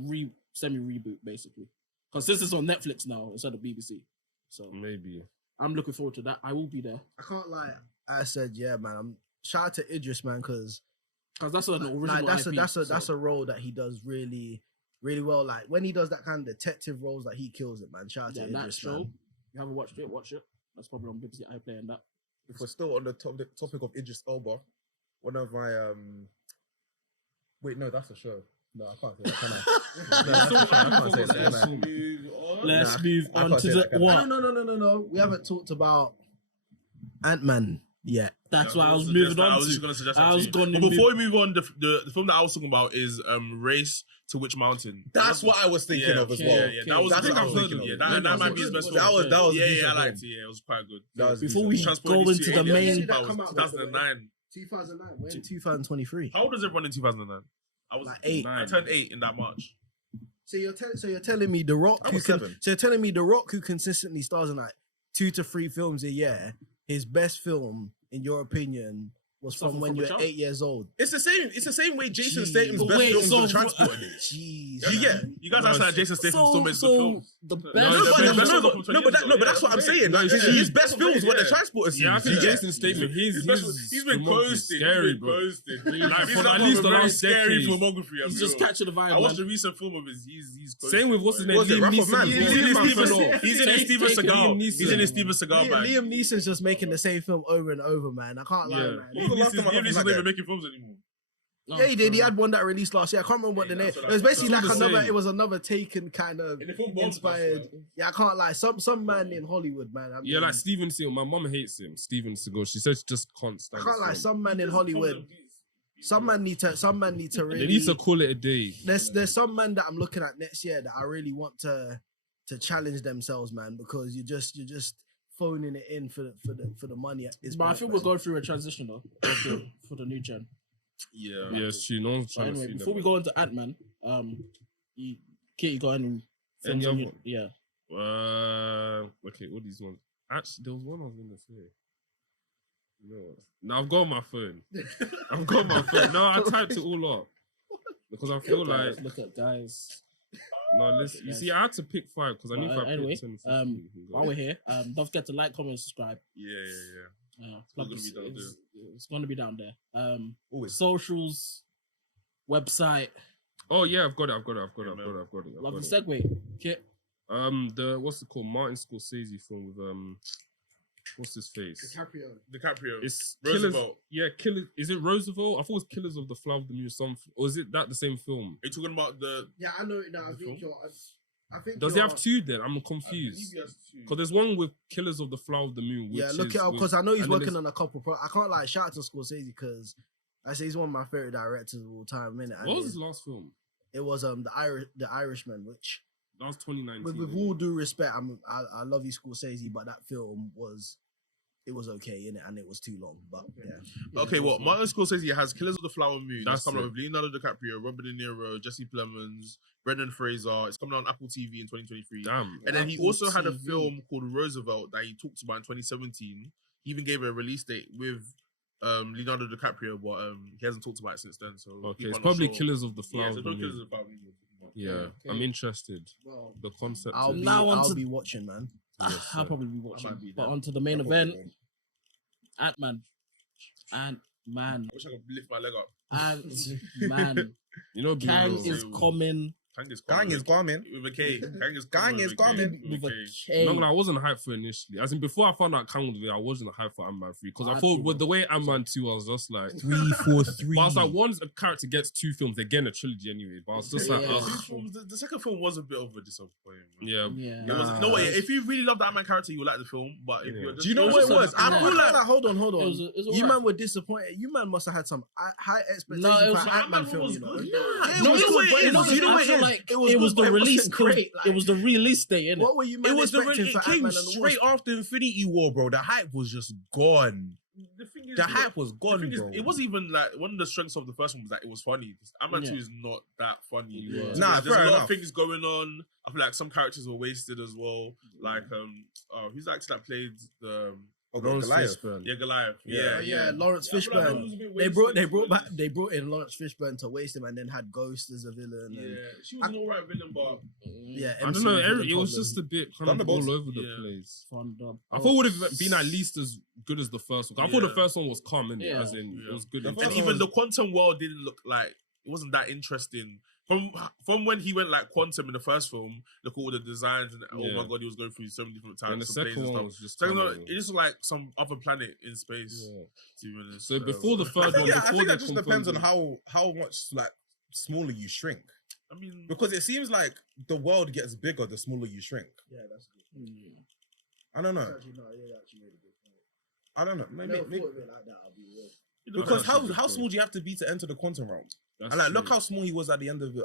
semi reboot basically. Because since it's on Netflix now instead of BBC, so Maybe. I'm looking forward to that. I will be there I can't lie. I said, yeah, man. Shout out to Idris, man, because that's an original. That's a role that he does really, really well. Like when he does that kind of detective roles, like he kills it, man. Shout out to that Idris, show. man. You haven't watched it? Watch it. That's probably on BBC iPlayer and that. If we're still on the topic of Idris Elba, one of my wait, no, that's a show. No, I can't say that, can I? No, that's a show. I can't say that, can I? Let's move I on can't to say the that, can I? what? No. We haven't talked about Ant-Man yet. That's what I was moving on I was to. just going to suggest that I to was you. going to But before we move on, the film that I was talking about is Race to Witch Mountain. That's what I was thinking of as well. Yeah. That was That's good. what I was thinking of. That might be his best film. That was a Yeah, decent I liked film. it. Yeah, it was quite good. That was Before we decent. go into the main, that come out, 2009. 2009. We're in 2023. How old was everyone in 2009? I was Like 8. I turned 8 in that March. So you're telling me The Rock, I was 7. So you're telling me The Rock, who consistently stars in like 2 to 3 films a year, his best film, in your opinion, was from when you were 8 years old. It's the same way Jason Jeez. Statham's But best wait, films so- were transported. Jeez. You get? You guys act like Jason Statham still makes good films. the best. But that's what I'm saying. Like, his best films were the transporter scenes. Yeah, I think You get? Jason Statham, He's been coasting. scary, He's been bro. coasting. Like, He's for not at least a the very last scary decade. filmography. He's just catching the vibe. I watched man. a recent film of his. He's coasting. Same with what's his name? Was it Liam Wrath of Neeson Man? as well. He's in his Liam Steven. He's in his Steven Seagal. Neeson. He's in his Steven Seagal bag. Liam Neeson's just making the same film over and over, man. I can't lie, Yeah. man. When was the last time I Liam Neeson's met not even that? making films anymore. Yeah, he did. He had one that released last year. I can't remember what the name. that's what It was basically like It's all the another. same. It was another Taken kind of In the film Bombs, inspired. that's Yeah, I can't lie. Some man in Hollywood, man. I Yeah, mean, like Steven Seagal. My mum hates him. Steven Seagal. She says she just can't I stand can't lie. his film. Some man in Hollywood. Some man need to really. They need to call it a day. There's some man that I'm looking at next year that I really want to challenge themselves, man, because you're just phoning it in for the money at this But I point, think man. we're going through a transition though for the new gen. Yeah. Yeah, she knows. So anyway, before we go into Ant-Man, Kate, you got any films? other on one? Yeah. Okay, what these ones? Actually, there was one I was gonna say. No, I've got my phone. I've got my phone. No, I typed it all up because I feel like Look at guys. No, listen. You see, I had to pick 5 because I knew if I anyway, picked 10, 15, we can go. while we're here, don't forget to like, comment, and subscribe. Yeah. It's gonna be down there. Always. Socials, website. Oh yeah, I've got it. Love the segue. Kit. What's it called? Martin Scorsese film with what's his face? DiCaprio. It's Roosevelt. Killers. Is it Roosevelt? I thought it was Killers of the Flower of the Moon or something. Or is it that the same film? Are you talking about the? Yeah, I know it now. I think. Does he have 2 then? I'm confused. he has 2. Because there's one with Killers of the Flower of the Moon. Which Look it is up with- because I know he's and then working there's- on a couple. I can't like shout out to Scorsese because I say he's one of my favorite directors of all time. Innit? What was his last film? It was the Irishman, which That was 2019. with all due respect, I love you Scorsese, but that film was okay in it and it was too long. But yeah. Okay, what Martin Scorsese has Killers of the Flower Moon. That's That's coming it. out with Leonardo DiCaprio, Robert De Niro, Jesse Plemons, Brendan Fraser. It's coming out on Apple TV in 2023. Damn. And then he Apple also had a TV. film called Roosevelt that he talked about in 2017. He even gave it a release date with Leonardo DiCaprio, but he hasn't talked about it since then. So Okay, keep it's on probably the show. Killers of the Flower Yeah, of so the no Killers Moon. of the Flower Moon we're talking about. Yeah, I'm interested. Well, The concept. I'll is- be Now on I'll to- be watching, man. Yes, I'll sir. probably be I watching. might be But there. on to the main event. Ant-Man. Ant-Man. I wish I could lift my leg up. Ant-Man. You know, be Kang real. is coming. Kang is Gang is coming. with a K. Kang is Gang coming is with a K. coming. With a K. K. Not gonna lie, I wasn't hyped for it initially. As in, before I found out Kang was there, I wasn't hyped for Ant-Man 3 because I I thought too. with the way Ant-Man 2, I was just like, 3, 4, 3. but I was like, once a character gets 2 films, they're getting a trilogy anyway. But I was just like, Yeah. ugh. The second film was a bit of a disappointment. Yeah. Yeah. It was, no way. If you really love the Ant-Man character, you will like the film. But if Yeah. you're just, Do you know It what was it was? just I a- feel like hold on. It was You alright. man were disappointed. You man must have had some high expectations No, it was- for an Ant-Man Ant-Man film. was You know? good. It No, was you know good, what but it is? you know I what feel it is? like It was it was good, the but it release. wasn't great. It was the release day, innit? What were you man It was the expecting for it came Ant-Man and the straight Wasp? after Infinity War, bro. The hype was just gone. the thing is, The hype was the gone, thing is, bro. it wasn't even like one of the strengths of the first one was that it was funny. Ant-Man 2 Yeah. is not that funny. Yeah. Nah, there's fair a lot enough. of things going on. I feel like some characters were wasted as well. Like who's the actor that played the Lawrence Goliath. Fishburne. Goliath? Yeah. Lawrence I feel like that Fishburne. was a bit They wasted. brought in Lawrence Fishburne to waste him and then had Ghost as a villain. Yeah, And, she was an alright villain, but yeah, I don't MCU know. was the It was problem. just a bit kind of Thunderbolts? all over the Yeah. place. Thunder. I thought it would have been at least as good as the first one. I thought the Yeah. first one was calm, innit? Yeah. As in, it was good. The in first and terms- even the quantum world didn't look like it wasn't that interesting. From when he went like quantum in the first film, look at all the designs and oh Yeah. my god, he was going through so many different and the types of planes second and one stuff. was just. Second kind one, of- it just looked like some other planet in space. Yeah. To be honest. So before the third one, I before think they that just depends on confirmed how much like smaller you shrink. I mean, Because it seems like the world gets bigger the smaller you shrink. Yeah, that's good. I don't know. That's actually really good. I don't know. I Maybe, never maybe thought of it like that. I'll be real. because how That's small do you have to be to enter the quantum realm? That's And like, look true. how small he was at the end of the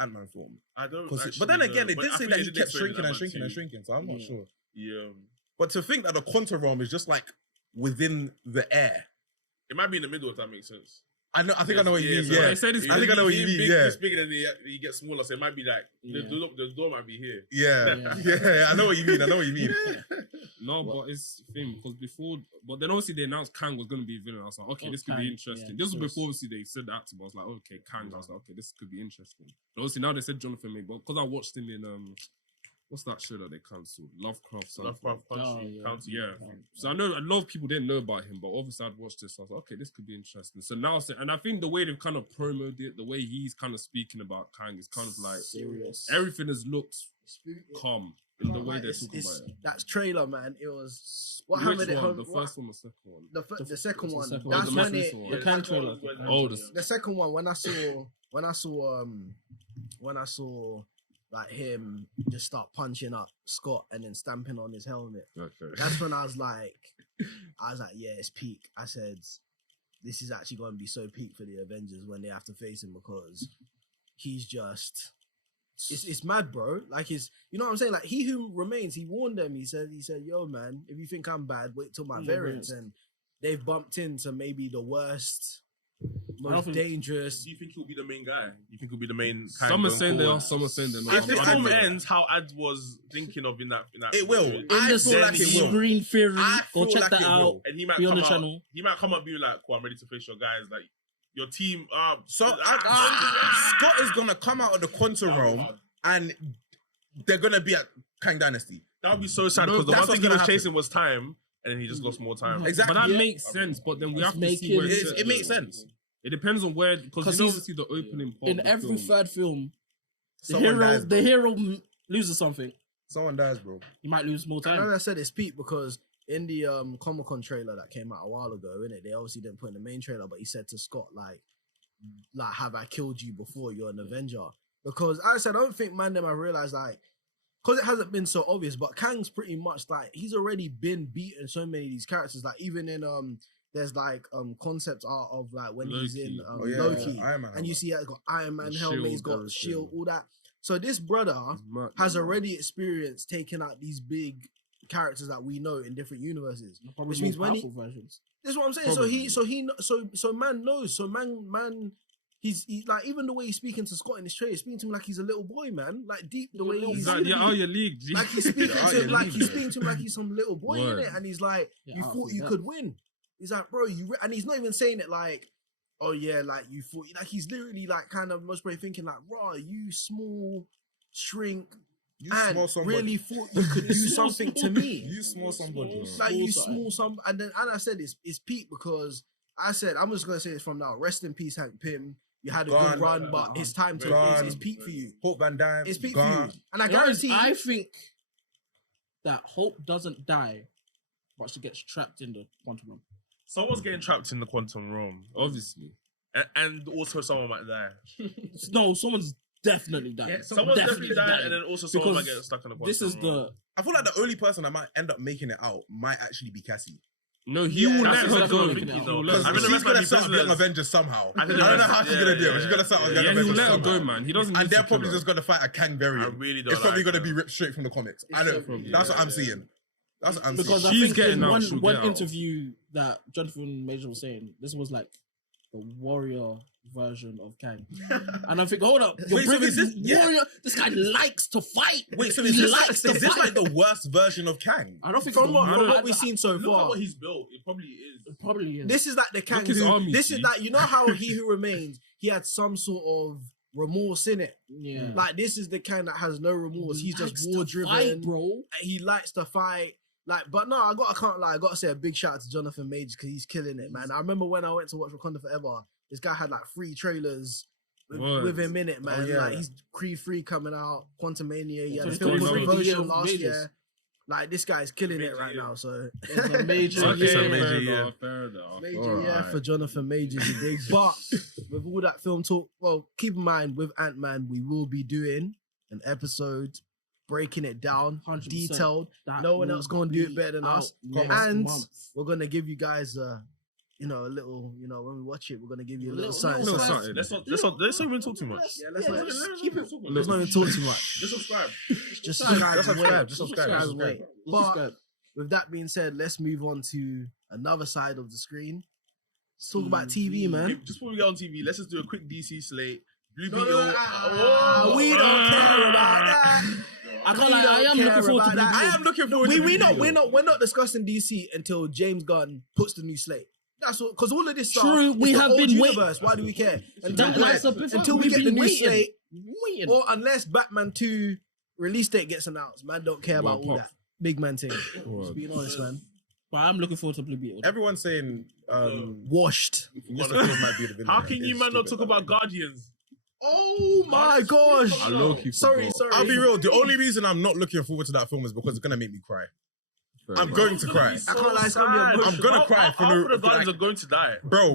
Ant-Man film. I don't. 'Cause Actually but then know, again, it but did I say think that they he did kept explain shrinking and Ant-Man shrinking and 2. shrinking. So I'm not Yeah. sure. Yeah, But to think that the quantum realm is just like within the air. it might be in the middle if that makes sense. I know. I think I know what you mean. so Yeah. they said it's I think I know what you mean. Big, Yeah. It's bigger than you get smaller, so it might be like Yeah. the door might be here. Yeah. Yeah. Yeah. I know what you mean. I know what you mean. No, but it's the thing because before, but then obviously they announced Kang was going to be a villain. I was like, okay, Oh, this could Kang, be interesting. yeah, This was of course. before obviously they said the actor, but I was like, okay, Kang. I was like, okay, this could be interesting. And obviously now they said Jonathan Majors, but because I watched him in what's that show that they cancelled? Lovecraft. something. Lovecraft Country, Oh, yeah. County. Yeah. So I know a lot of people didn't know about him, but obviously I'd watched this. So I was like, okay, this could be interesting. So now, and I think the way they've kind of promoted it, the way he's kind of speaking about Kang is kind of like Serious. everything has looked calm in the Bro, way like, they're it's- talking it's- about it. That trailer, man, it was what Which hammered it one? home. The what- first one, the second one. the second one. second one. That's Oh, the when most it. recent one. The Kang trailer. Oh, The second one when I saw like him just start punching up Scott and then stamping on his helmet. Okay. That's when I was like, yeah, it's peak. I said, this is actually going to be so peak for the Avengers when they have to face him because he's just, it's mad, bro. Like you know what I'm saying? Like he who remains, he warned them. He said, yo, man, if you think I'm bad, wait till my variants. And they've bumped into maybe the worst, most dangerous. Do you think he'll be the main guy? You think he'll be the main? Kang Some are going saying they forward? are, some are saying they're not. If this I don't film know. ends, how Ad was thinking of in that It will. In I the feel like it will. Screen Theory. I Go feel check like that it out. will. and he might Be on come the out. channel. He might come up being like, "Cool, I'm ready to face your guys." Like your team. So Scott is gonna come out of the quantum realm and they're gonna be at Kang Dynasty. That would be so sad No, because the that's one thing what's he gonna was happen. chasing was time, and then he just lost more time. Exactly. But that Yeah. makes sense. But then we It's have to see making- where It makes sense. It depends on where, because you know, he's- obviously the opening part In of the every film, third film, the Someone hero, dies, bro. the hero loses something. Someone dies, bro. He might lose more I know time. I said it's peak because in the Comic-Con trailer that came out a while ago, innit, they obviously didn't put in the main trailer, but he said to Scott, like have I killed you before? You're an Avenger. Because I said, I don't think man them I realized, like, because it hasn't been so obvious, but Kang's pretty much like he's already been beaten so many of these characters. Like even in there's like concept art of like when he's in Loki, Iron Man and you see he's got Iron Man The helmet, shield, he's got everything. shield, all that. So this brother has already experienced taking out these big characters that we know in different universes. Probably Which more means when he- powerful versions. That's what I'm saying. So man knows. So man, he's like even the way he's speaking to Scott in this trailer, he's speaking to him like he's a little boy, man. Like deep the way he's He's like, yeah, your league. G. like he's speaking Yeah, to him yeah, like yeah. he's speaking to him like he's some little boy in Word. it, and he's like, Yeah, you I thought think you that. could win. He's like, bro, and he's not even saying it like, oh yeah, like you thought. Like he's literally like kind of most probably thinking like, raw, you small shrink. You And small somebody. really thought you could do something to me. You small somebody. Like you Small small some, and then and I said it's peak because I said I'm just gonna say this from now. Rest in peace, Hank Pym. You had a Gone. good run, but it's time to Gone. it's peak for you. Hope Van Dyne. It's peak gone. for you, and I You know, guarantee. I think that Hope doesn't die, but she gets trapped in the quantum realm. Someone's getting trapped in the quantum realm, Obviously. and also someone might die. No, someone's definitely dying. Yeah, someone's definitely dying, and then also someone might Because get stuck in the quantum This is realm. the I feel like the only person that might end up making it out might actually be Cassie. No, he Yeah, will that's let her exactly go. what I'm thinking, He will though. let her I mean, go. the She's rest might gonna be set up Young business. Avengers somehow. I I think don't the know how rest- she's yeah, gonna do it, yeah, but she's gonna set up Young Yeah, he will Avengers let her somehow. go, man. He doesn't. And need they're to probably kill her. just gonna fight a Kang variant. I really don't It's probably like gonna be her. ripped straight from the comics. It's I so don't. probably- That's what I'm yeah, seeing. That's what I'm because seeing. I She's think getting in out, one she'll get out. interview that Jonathan Major was saying, this was like the warrior version of Kang. And I think, hold up, you're Wait, so bringing is this- yeah. warrior. This guy likes to fight. Wait, so He is this likes to fight. like the worst version of Kang? I don't think from so. what we've seen so Look at far, what he's built. It probably is. It probably is. this is like the Kang. his army, This G. is like you know how He Who Remains. He had some sort of remorse in it. yeah. Like this is the Kang that has no remorse. He's just Likes to war fight, driven. bro. He likes to fight. Like, but no, I can't lie. I gotta say a big shout out to Jonathan Majors because he's killing it, man. I remember when I went to watch Wakanda Forever, this guy had like 3 trailers Word. with him in it, man. yeah. Like he's Creed 3 coming out, Quantumania, So yeah, the he's film doing was another promotion year, last Majors. year. Like this guy's killing it Major right year. now. So There's a major Okay, It's a year. major fair year. enough, fair enough. major Alright. for Jonathan Majors, you dig? But with all that film talk, well, keep in mind with Ant-Man, we will be doing an episode breaking it down, 100%. detailed. That No one will else gonna do it be better than out us. next And month. we're gonna give you guys a little, when we watch it, we're gonna give you a little something. little something. something. Let's not even talk too much. Yeah, let's not let's keep it. talk Let's not even talk too much. Just subscribe. Just Just subscribe. subscribe. and wait. But with that being said, let's move on to another side of the screen. Let's talk about TV, man. Just before we get on TV, let's just do a quick DC slate. Blue No, Beetle. we don't care about that. I can't We lie, I don't am care looking forward to about Blue that. Beetle. I am looking forward to We're not discussing DC until James Gunn puts the new slate. That's what, because all of this stuff. True, is we the have old been waiting. universe. Why do we care? Until That's a we bit- until we we've get the been new waiting. slate, Waiting. or unless Batman 2 release date gets announced, man, don't care about Well, all pop. that big man thing. Word. Just being honest, man. But I'm looking forward to Blue Beetle. Everyone's saying Washed. Mr. Freeze might be the villain. How can you It's man not stupid. talk about Guardians? Oh my gosh. I low-key Sorry. forgot. I'll be real. The only reason I'm not looking forward to that film is because it's gonna make me cry. Fair I'm enough. going to cry. I can't lie, it's gonna be sad. emotional. I'm gonna cry for Half no- of the Guardians like- are going to die. Bro,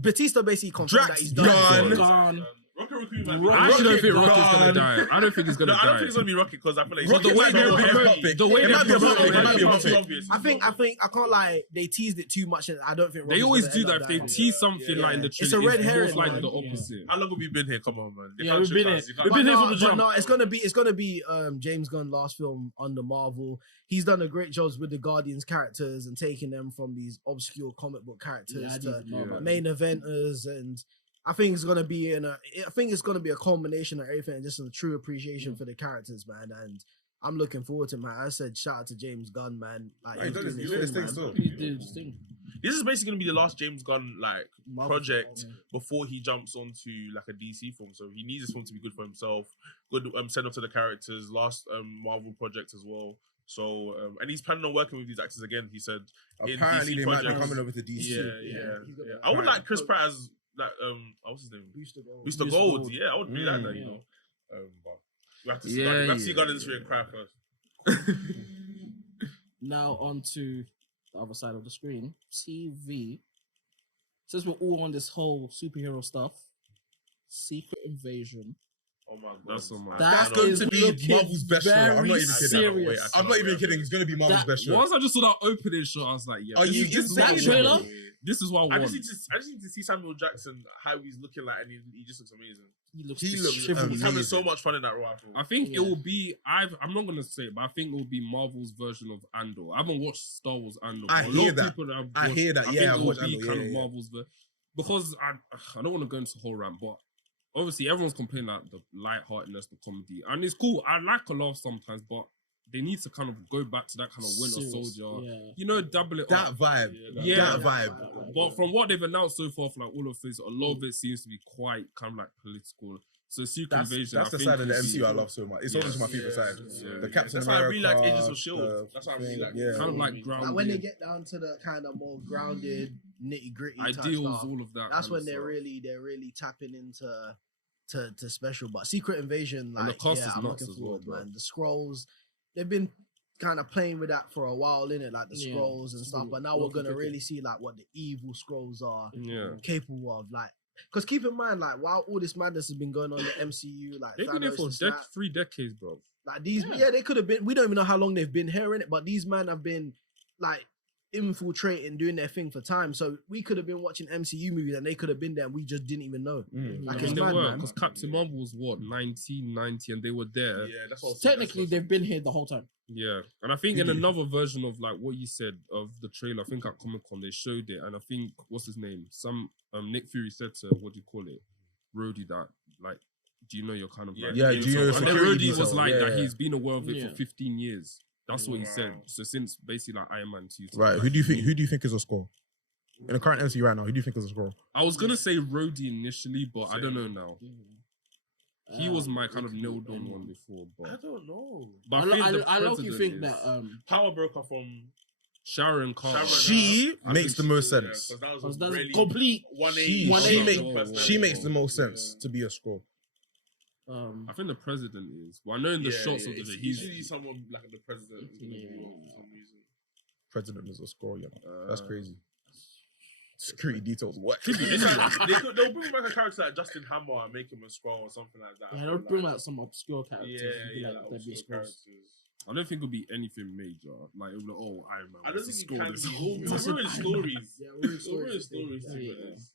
Batista basically confirmed Drax that he's done. gone. Gone. Rocket Raccoon might Rocket- I actually don't think Rocket Rocket's gonna gone. die. I don't think he's gonna No, I don't die. think it's gonna be Rocket because I feel like he's Rocket the way might be a they're big heavy. topic. The way It they might be a promote topic. It it, might be a yeah. topic. Obvious. I think I can't lie. They teased it too much, and I don't think They Rocket's always gonna do end that. up If they dying. tease something Yeah. like in the It's a trailer, red it's herring, most likely man. the opposite. How long have we been here? Come on, man. They Yeah, can't we've trick been us. here. You can't We've been trick here us. from the jump. No, it's gonna be James Gunn's last film under Marvel. He's done a great job with the Guardians characters and taking them from these obscure comic book characters Yeah, I to didn't know about main eventers, and I think it's gonna be a culmination of everything and just a true appreciation for the characters, man. And I'm looking forward to it, man. I said shout out to James Gunn, man. Like He's doing his thing man. still. He did his thing. This is basically gonna be the last James Gunn like Marvel project film, before he jumps onto like a DC film. So he needs this film to be good for himself, good send off to the characters. Last Marvel project as well. So and he's planning on working with these actors again. He said Apparently, DC they might be projects. coming over to DC. Yeah. I would like Chris Pratt as that. What's his name? Booster Gold. Yeah, I would be like that. You know. But we have to see. We have to see Gunn in this and cry first. Now on to the other side of the screen, TV. Since we're all on this whole superhero stuff, Secret Invasion. Oh my god, That's on my. That That's going is to be looking Marvel's best show. I'm not very even kidding. serious. I'm not even kidding. It's going to be Marvel's That- best show. Once I just saw that opening shot, I was like, yeah. Are you this is that what I trailer? want. This is what I I want. just need to see Samuel Jackson how he's looking like, and he just looks amazing. He looks He looks shivering. He's having amazing. so much fun in that role. I feel. I think Yeah. it will be. I'm not gonna say it, but I think it will be Marvel's version of Andor. I haven't watched Star Wars Andor. I but a hear lot of that. people that have I watched, hear that. I Yeah, think I've it will watched be Andor. kind Yeah, of yeah. Marvel's because I don't want to go into the whole rant, but obviously everyone's complaining about the lightheartedness, the comedy, and it's cool. I like a laugh sometimes, but they need to kind of go back to that kind of Winter Serious, Soldier. yeah. You know, double it That up. vibe. Yeah. That vibe. But from what they've announced so far, for like all of this, a lot of it seems to be quite kind of like political. So Secret That's Invasion. the I think side of the is- MCU I love so much. It's always my favorite side. yeah. The Captain That's why I America. really like Agents of Shield. the That's why I really thing, like. yeah. Kind of like grounded. Like when they get down to the kind of more grounded, nitty gritty ideals, stuff, all of that. that's kind when of they're stuff. really tapping into to special. But Secret Invasion, And the like, cast yeah, is I'm nuts looking as well, forward, bro. man. The scrolls, they've been kind of playing with that for a while, innit? Like the Yeah. scrolls and stuff. But now Well we're gonna configured. really see like what the evil scrolls are Yeah. capable of, like. Because keep in mind, like, while all this madness has been going on in the MCU, like, They've been here Thanos for and Snap, 3 decades, bro. like these, yeah, they could have been. We don't even know how long they've been here in it, but these men have been like infiltrating, doing their thing for time. So we could have been watching MCU movies, and they could have been there, and we just didn't even know. Like, I it's mean, they mad, were, man. because Captain Marvel was what, 1990, and they were there. Yeah, that's what. Technically, they've been here the whole time. Yeah, and I think in another version of like what you said of the trailer, I think at Comic Con they showed it, and I think what's his name? Nick Fury said to what do you call it, Rhodey, that like, do you know you're kind of like Yeah, do you know and then security Rhodey was detail? like Yeah, that yeah. he's been aware of it Yeah. for 15 years. That's what he said. Wow. So since basically like Iron Man 2. Right. Who do you think? Who do you think is a score in the current MCU right now? Who do you think is a score? I was gonna say Rhodey initially, but I don't know now. He was my kind of It could nailed be on anyone. one before, I but don't know. but I, think the I low-key president think is that Power broker from Sharon Carter. Sharon- She I makes the think most yeah, sense. 'cause that was because a that's really complete. 180. 180. She makes the most sense to be a score. I think the president is. Well, I know in the shots of it's the usually he's someone like the president who's gonna be for some reason. President is a score. Yeah, that's crazy. Security details. What? It's like, they'll bring back a character like Justin Hammer and make him a scroll or something like that. Yeah, they'll bring out some obscure characters. Yeah, and be yeah, like, like they'd be obscure scrolls. characters. I don't think it'll be anything major. Like it'll be like, oh, Iron Man. I don't wants to think it score can this. be. We'll ruin stories. Yeah, we're in We'll ruin stories. stories. to be Yeah. honest.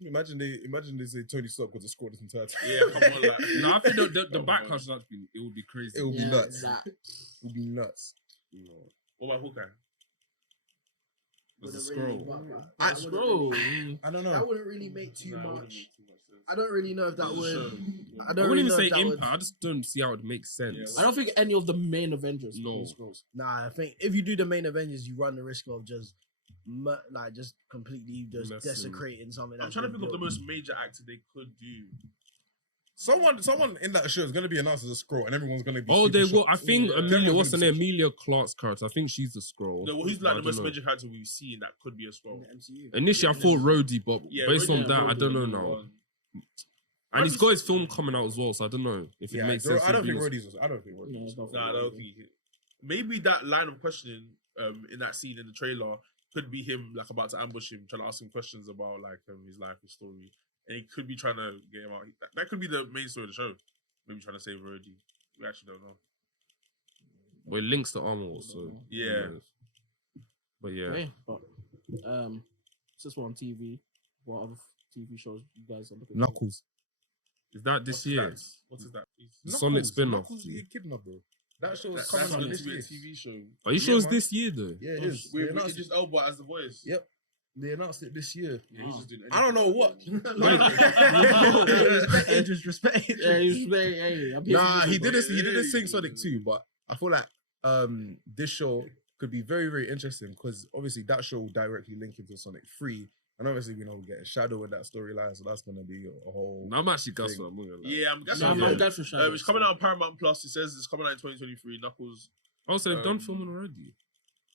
Yeah. Imagine they say Tony Stark was a score this entire time. Yeah, come on, like. No, I think the Come on. backlash that it would be crazy. It would be Yeah, nuts. that- It would be nuts. You know, What about Hawkeye? there's a Wouldn't really scroll. work, I- that wouldn't Scroll. really- I don't That know. wouldn't really make too Nah, it wouldn't much. make too much sense. I don't really know if that would. I I don't wouldn't really even know say if that impact. would. I just don't see how it makes sense. I don't think any of the main Avengers No. will be scrolls. Nah, I think if you do the main Avengers, you run the risk of just just completely just Messing. desecrating something. I'm that's trying to been think of the built. most major actor they could do. Someone in that show is going to be announced as a scroll, and everyone's going to be. Oh, super they will. shocked. I think Yeah. Amelia. What's her Everyone's name? gonna be Amelia Clark's character. I think she's the scroll. No, who's But like I the don't most know. major character we've seen that could be a scroll? in the MCU. Initially, I thought Rhodey, but Yeah, based on Rhodey- that, I don't know Rhodey now. was- And he's got his film coming out as well, so I don't know if it Yeah, makes I sense. don't to think be a- Rhodey's. I don't think Rhodey's. No, I don't Nah, I don't think. Maybe that line of questioning in that scene in the trailer could be him like about to ambush him, trying to ask him questions about like his life, his story, and he could be trying to get him out. That could be the main story of the show. Maybe trying to save Rhodey. We actually don't know. Well, it links to Armor Wars, so who Yeah. knows? But yeah, Okay, but since we're on TV, what other TV shows you guys are looking for? Knuckles. is that this What's year? that? What is that? The Sonic spin-off. Knuckles, you kid now, bro. That show is That's coming out going this to be year. a TV show. Are you sure it's man. this year though? Yeah, it is. They With announced just Elba as the voice. Yep. They announced it this year. Yeah, he's just doing I don't know what. Hey, just respect. Yeah, hey, I'm here Nah, for he you, did bro. this. He did this sing Sonic too, but I feel like this show could be very, very interesting because obviously that show will directly link into Sonic 3. And obviously, we know we get a Shadow in that storyline, so that's gonna be a whole. No, I'm actually gassed thing. for that. Yeah, I'm guessing. I'm dead for Shadow. It's coming out on Paramount Plus. It says it's coming out in 2023. Knuckles. Oh, so they've done filming already.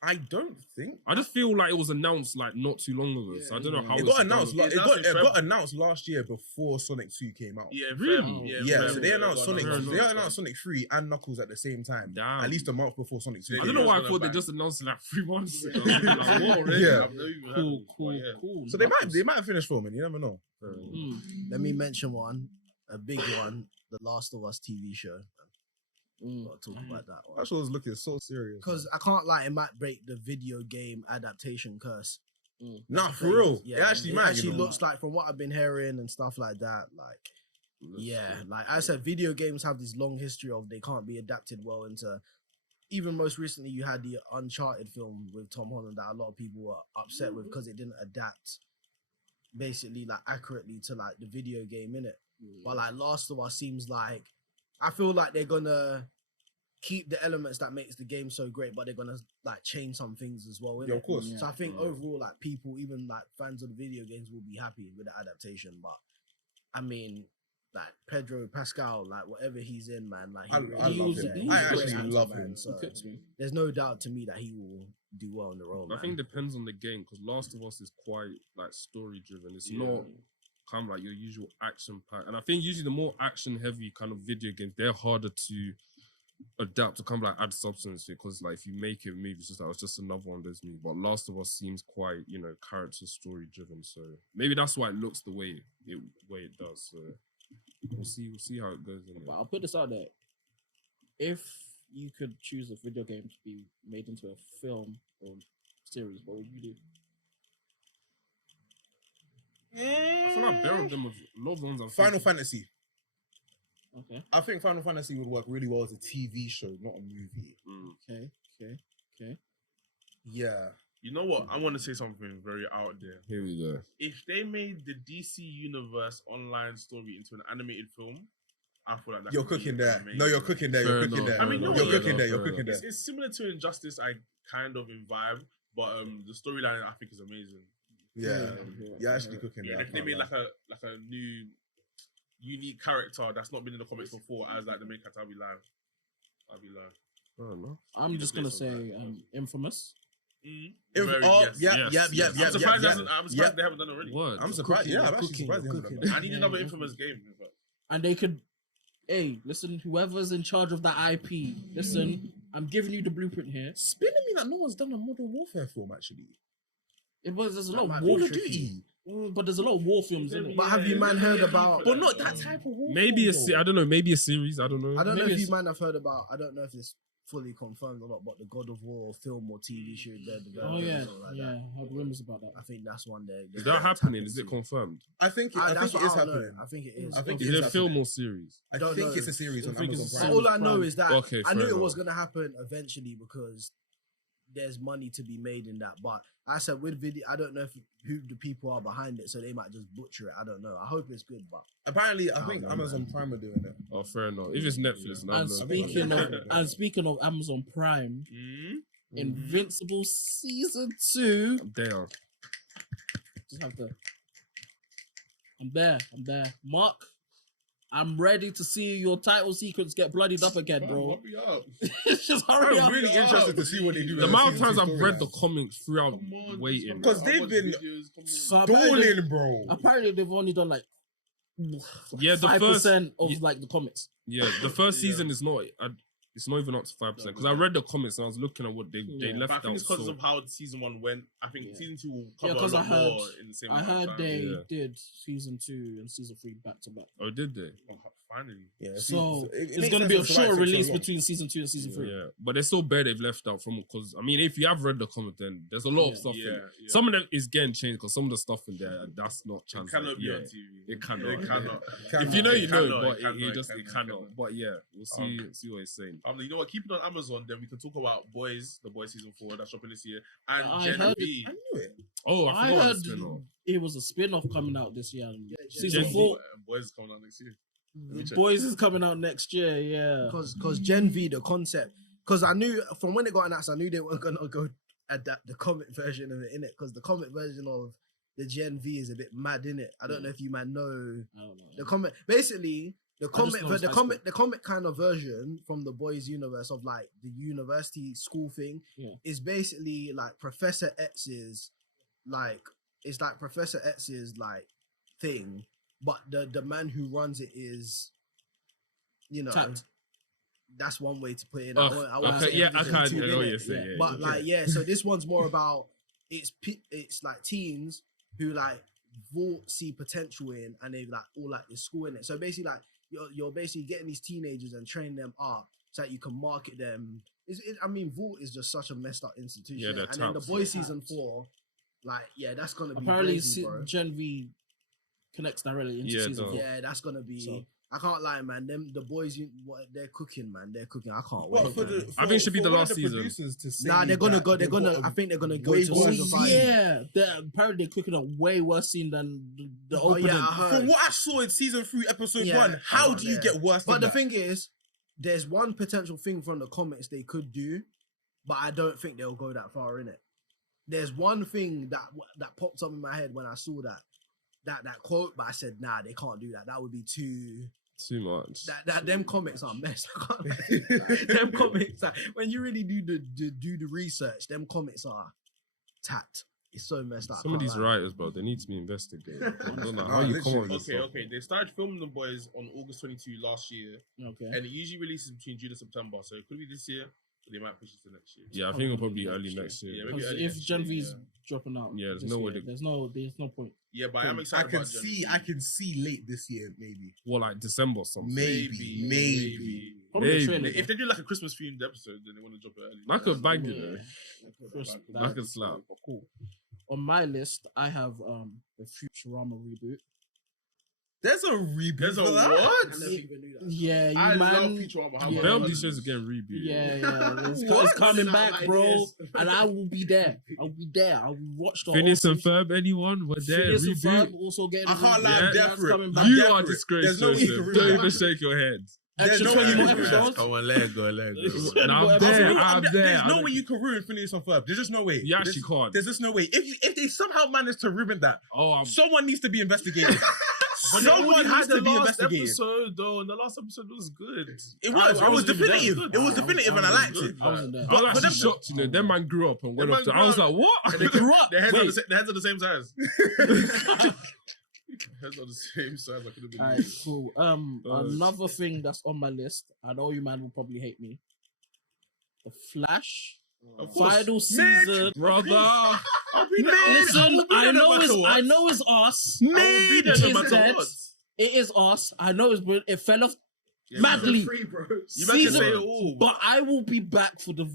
I don't think. I just feel like it was announced like not too long ago, so I don't know how It got announced. Yeah, It got announced last year before Sonic 2 came out. Yeah, Really? Yeah, so they announced Sonic. announced. They announced Sonic 3 and Knuckles at the same time. Damn. At least a month before Sonic 2. I don't know why I thought they back. just announced it like 3 months ago. Like, whoa, really? Yeah. I've never even heard of it before, yeah. Cool. So they might have finished filming. You never know. Let me mention one, a big one, The Last of Us TV show. Gotta talk about that one. That show was looking so serious. Because I can't lie, it might break the video game adaptation curse. Nah, for real. Yeah, it actually it might. actually you know. looks like, from what I've been hearing and stuff like that, like, yeah, like I said, video games have this long history of they can't be adapted well into. Even most recently, you had the Uncharted film with Tom Holland that a lot of people were upset with because it didn't adapt basically like accurately to like the video game in it. But like Last of Us seems like, I feel like they're gonna keep the elements that makes the game so great, but they're gonna like change some things as well. Yeah, of course. So I think overall, like people, even like fans of the video games, will be happy with the adaptation. But I mean, like Pedro Pascal, like whatever he's in, man, like I he love was- him. he's I a great actually actor, love man. him. So Cooks me. there's no doubt to me that he will do well in the role. I Man. think it depends on the game because Last of Us is quite like story driven. It's not kind of like your usual action pack. And I think usually the more action heavy kind of video games, they're harder to adapt to kind of like add substance to it because like if you make it a movie, it's just like it's just another one of those movies. But Last of Us seems quite, you know, character story driven. So maybe that's why it looks the way it does. So we'll see how it goes. But I'll put this out there. If you could choose a video game to be made into a film or series, what would you do? I feel like bare of them have a lot of the ones I've Final Fantasy. Okay. I think Final Fantasy would work really well as a TV show, not a movie. Okay. Yeah. You know what? I want to say something very out there. Here we go. If they made the DC Universe online story into an animated film, I feel like that You're could be cooking there. amazing. No, you're cooking there. You're Fair cooking enough, there. I mean, no, you're yeah, cooking there. You're fair cooking there. It's similar to Injustice, I kind of vibe, but the storyline I think is amazing. Yeah. You're actually cooking Yeah, there. if they made like a new unique character that's not been in the comics before as like the main character, I'll be live. Fair enough. I'm just gonna place say of that. Infamous. Yes. I'm surprised they haven't done it already. Word. I'm surprised. Yeah, I'm actually surprised they haven't done that. I need another Infamous game. And they could, hey, listen, whoever's in charge of that IP, listen, I'm giving you the blueprint here. Spinning me that no one's done a Modern Warfare film actually. There's a lot of might war be Call of Duty. but there's a lot of war films in it. But have you man heard about? But not that type of war. Maybe film, I don't know. Maybe a series. I don't know. I don't know Maybe if you it's- man have heard about. I don't know if it's fully confirmed or not. But the God of War film or TV show they're developing. Oh yeah, or something like yeah. that. I had rumors about that. I think that's one day. Is that happening? Is it confirmed? I think I it think is it is happening. I think it is. I think Is it it is a film happening. or series? I don't think know. it's a series I on think Amazon it's a So Prime. all I know Prime. is that Okay, I knew fair it was enough. gonna happen eventually because there's money to be made in that. But I said with video, I don't know who the people are behind it, so they might just butcher it. I don't know. I hope it's good, but Apparently, I Oh, think no, Amazon Prime are doing it. Oh, fair enough. If it's Netflix, then I And don't know. speaking of Amazon Prime, Mm-hmm. Invincible season 2. Damn. Just have to. I'm there. Mark, I'm ready to see your title sequence get bloodied up again, bro. Just hurry up. I'm really interested to see what they do. The with amount of season times two I've read the storylines. comics throughout waiting. Because they've been So apparently, stalling, bro. apparently they've only done like Yeah, the 5% of yeah. like the comics. Yeah, the first season is not. It's not even up to 5% because I read the comics and I was looking at what they Yeah. left But I think out. it's because so- of how season 1 went. I think Yeah. season 2 will Yeah, cover 'cause a I lot heard- more in the same I amount of heard time. they Yeah. did season 2 and season 3 back to back. Oh, did they? Oh, finally. Yeah, So it it's makes going to be a sense as to why short it took so release long. between season 2 and season 3. Yeah, but it's still bad they've left out from because I mean, if you have read the comic, then there's a lot of Yeah. stuff. in Yeah, it. yeah. Some of them is getting changed because some of the stuff in there that's not It translated. cannot be yeah. on TV. It cannot. It cannot. If you know, you know, cannot, but it it cannot. cannot. But yeah, we'll see what he's saying. You know what? Keep it on Amazon, then we can talk about The Boys season 4 that's dropping this year, and I Gen heard V. I knew it. Oh, I forgot heard the spin-off. it was a spin-off coming out this year. Season Gen 4. Boys is coming out next year. The Boys is coming out next year, yeah. because Gen V, the concept, because I knew from when it got announced, I knew they weren't gonna go adapt the comic version of it in it, because the comic version of the Gen V is a bit mad in it. I don't know if you might know I don't know. the comic. Basically, the comic, know but it's the high comic, school. the comic kind of version from the boys' universe of like the university school thing is basically like Professor X's, like it's like Professor X's like thing, but the man who runs it is, you know. Tapped. That's one way to put it in. Oh, I won't okay, say yeah, I everything can't. I too know in what it. you're saying. But like, so this one's more about it's like teens who like Vought see potential in, and they like all like the school in it. So basically, like you're basically getting these teenagers and training them up so that you can market them. I mean, Vought is just such a messed up institution. Yeah, they're and then the taps, boys yeah. season 4, like that's gonna be Apparently, crazy, bro. Gen V connects directly into Yeah, it season does. 4. Yeah, that's gonna be. So- I can't lie, man. The boys, what they're cooking, man. They're cooking. I can't Well, wait. for man. the, I think it should be for the one last of the season. producers to say Nah, they're gonna that go. They're they've gonna. got I think they're gonna go way to worse season scene. 5. Yeah, apparently they're cooking a way worse scene than the Oh, opening. yeah, I heard. From what I saw in season 3, episode Yeah. 1, how do you Yeah. get worse But than the that? thing is, there's one potential thing from the comics they could do, but I don't think they'll go that far in it. There's one thing that popped up in my head when I saw that quote, but I said, nah, they can't do that. That would be too much. That them comics are messed. I can't lie. Them comics, like, when you really do the research, them comics are tapped. It's so messed up. I Some of can't these lie. writers, bro, they need to be investigated. I don't know No, how you come literally. up with this stuff. Okay. They started filming the boys on August 22 last year, Okay. and it usually releases between June and September. So it could be this year, but they might push it to next year. Yeah, I think it'll probably be early next year. Yeah, maybe Because early if next Gen year, V's yeah. dropping out, Yeah, there's this no year, way there's no point. Yeah, but I'm I excited can about Gen see, V. I can see late this year, maybe. Well, like December or something. Maybe. Probably a Maybe. trailer. If they do like a Christmas themed episode, then they want to drop it early. That could bang it, Yeah. though. Chris, That could slap. Cool. On my list, I have the Futurama reboot. There's a reboot. There's a for that? what? I never even knew that. Yeah, you I man. love Futurama. How Yeah. about Film that? these shows again rebooted. Yeah, it's What? coming Sound back, like bro. this. And I will be there. I'll be there. I'll watch the Phineas whole and season. Ferb, anyone? We're there. Phineas and Reboot. Ferb also getting. I can't a lie, reboot. I'm Yeah, there That's for it. coming I'm back. You there are for it. disgraced, There's no way you Joseph. can ruin Don't that. even shake your head. There's Extra no 20 way more you can ruin episodes. Come on, let go. Nah, I'm there. I'm there. There's I no don't- way you can ruin Phineas and Ferb. There's just no way. You actually There's- can't. There's just no way. If they somehow manage to ruin that, Oh, I'm someone needs to be investigated. But Someone has to be last investigated. episode, though, and the last episode was good. It was. I It was wasn't even definitive. there. It was definitive, and I liked it. I wasn't there. I was But actually them- shocked, you know. Them man grew up and went Them off. man I was grew like, what? They grew up. Their heads, are Wait. their heads are the same size. Heads are the same size. I could have been. Alright, cool. Another thing that's on my list. I know you man will probably hate me. The Flash. Of course. Final season, Brother. I'll be there. Listen, I'll be I there no know matter it's what. I know it's us. I will be there no It matter is what. It is us. I know it's good. It fell off Yeah, madly. Free, bro. You might just Season- say it all. But I will be back for the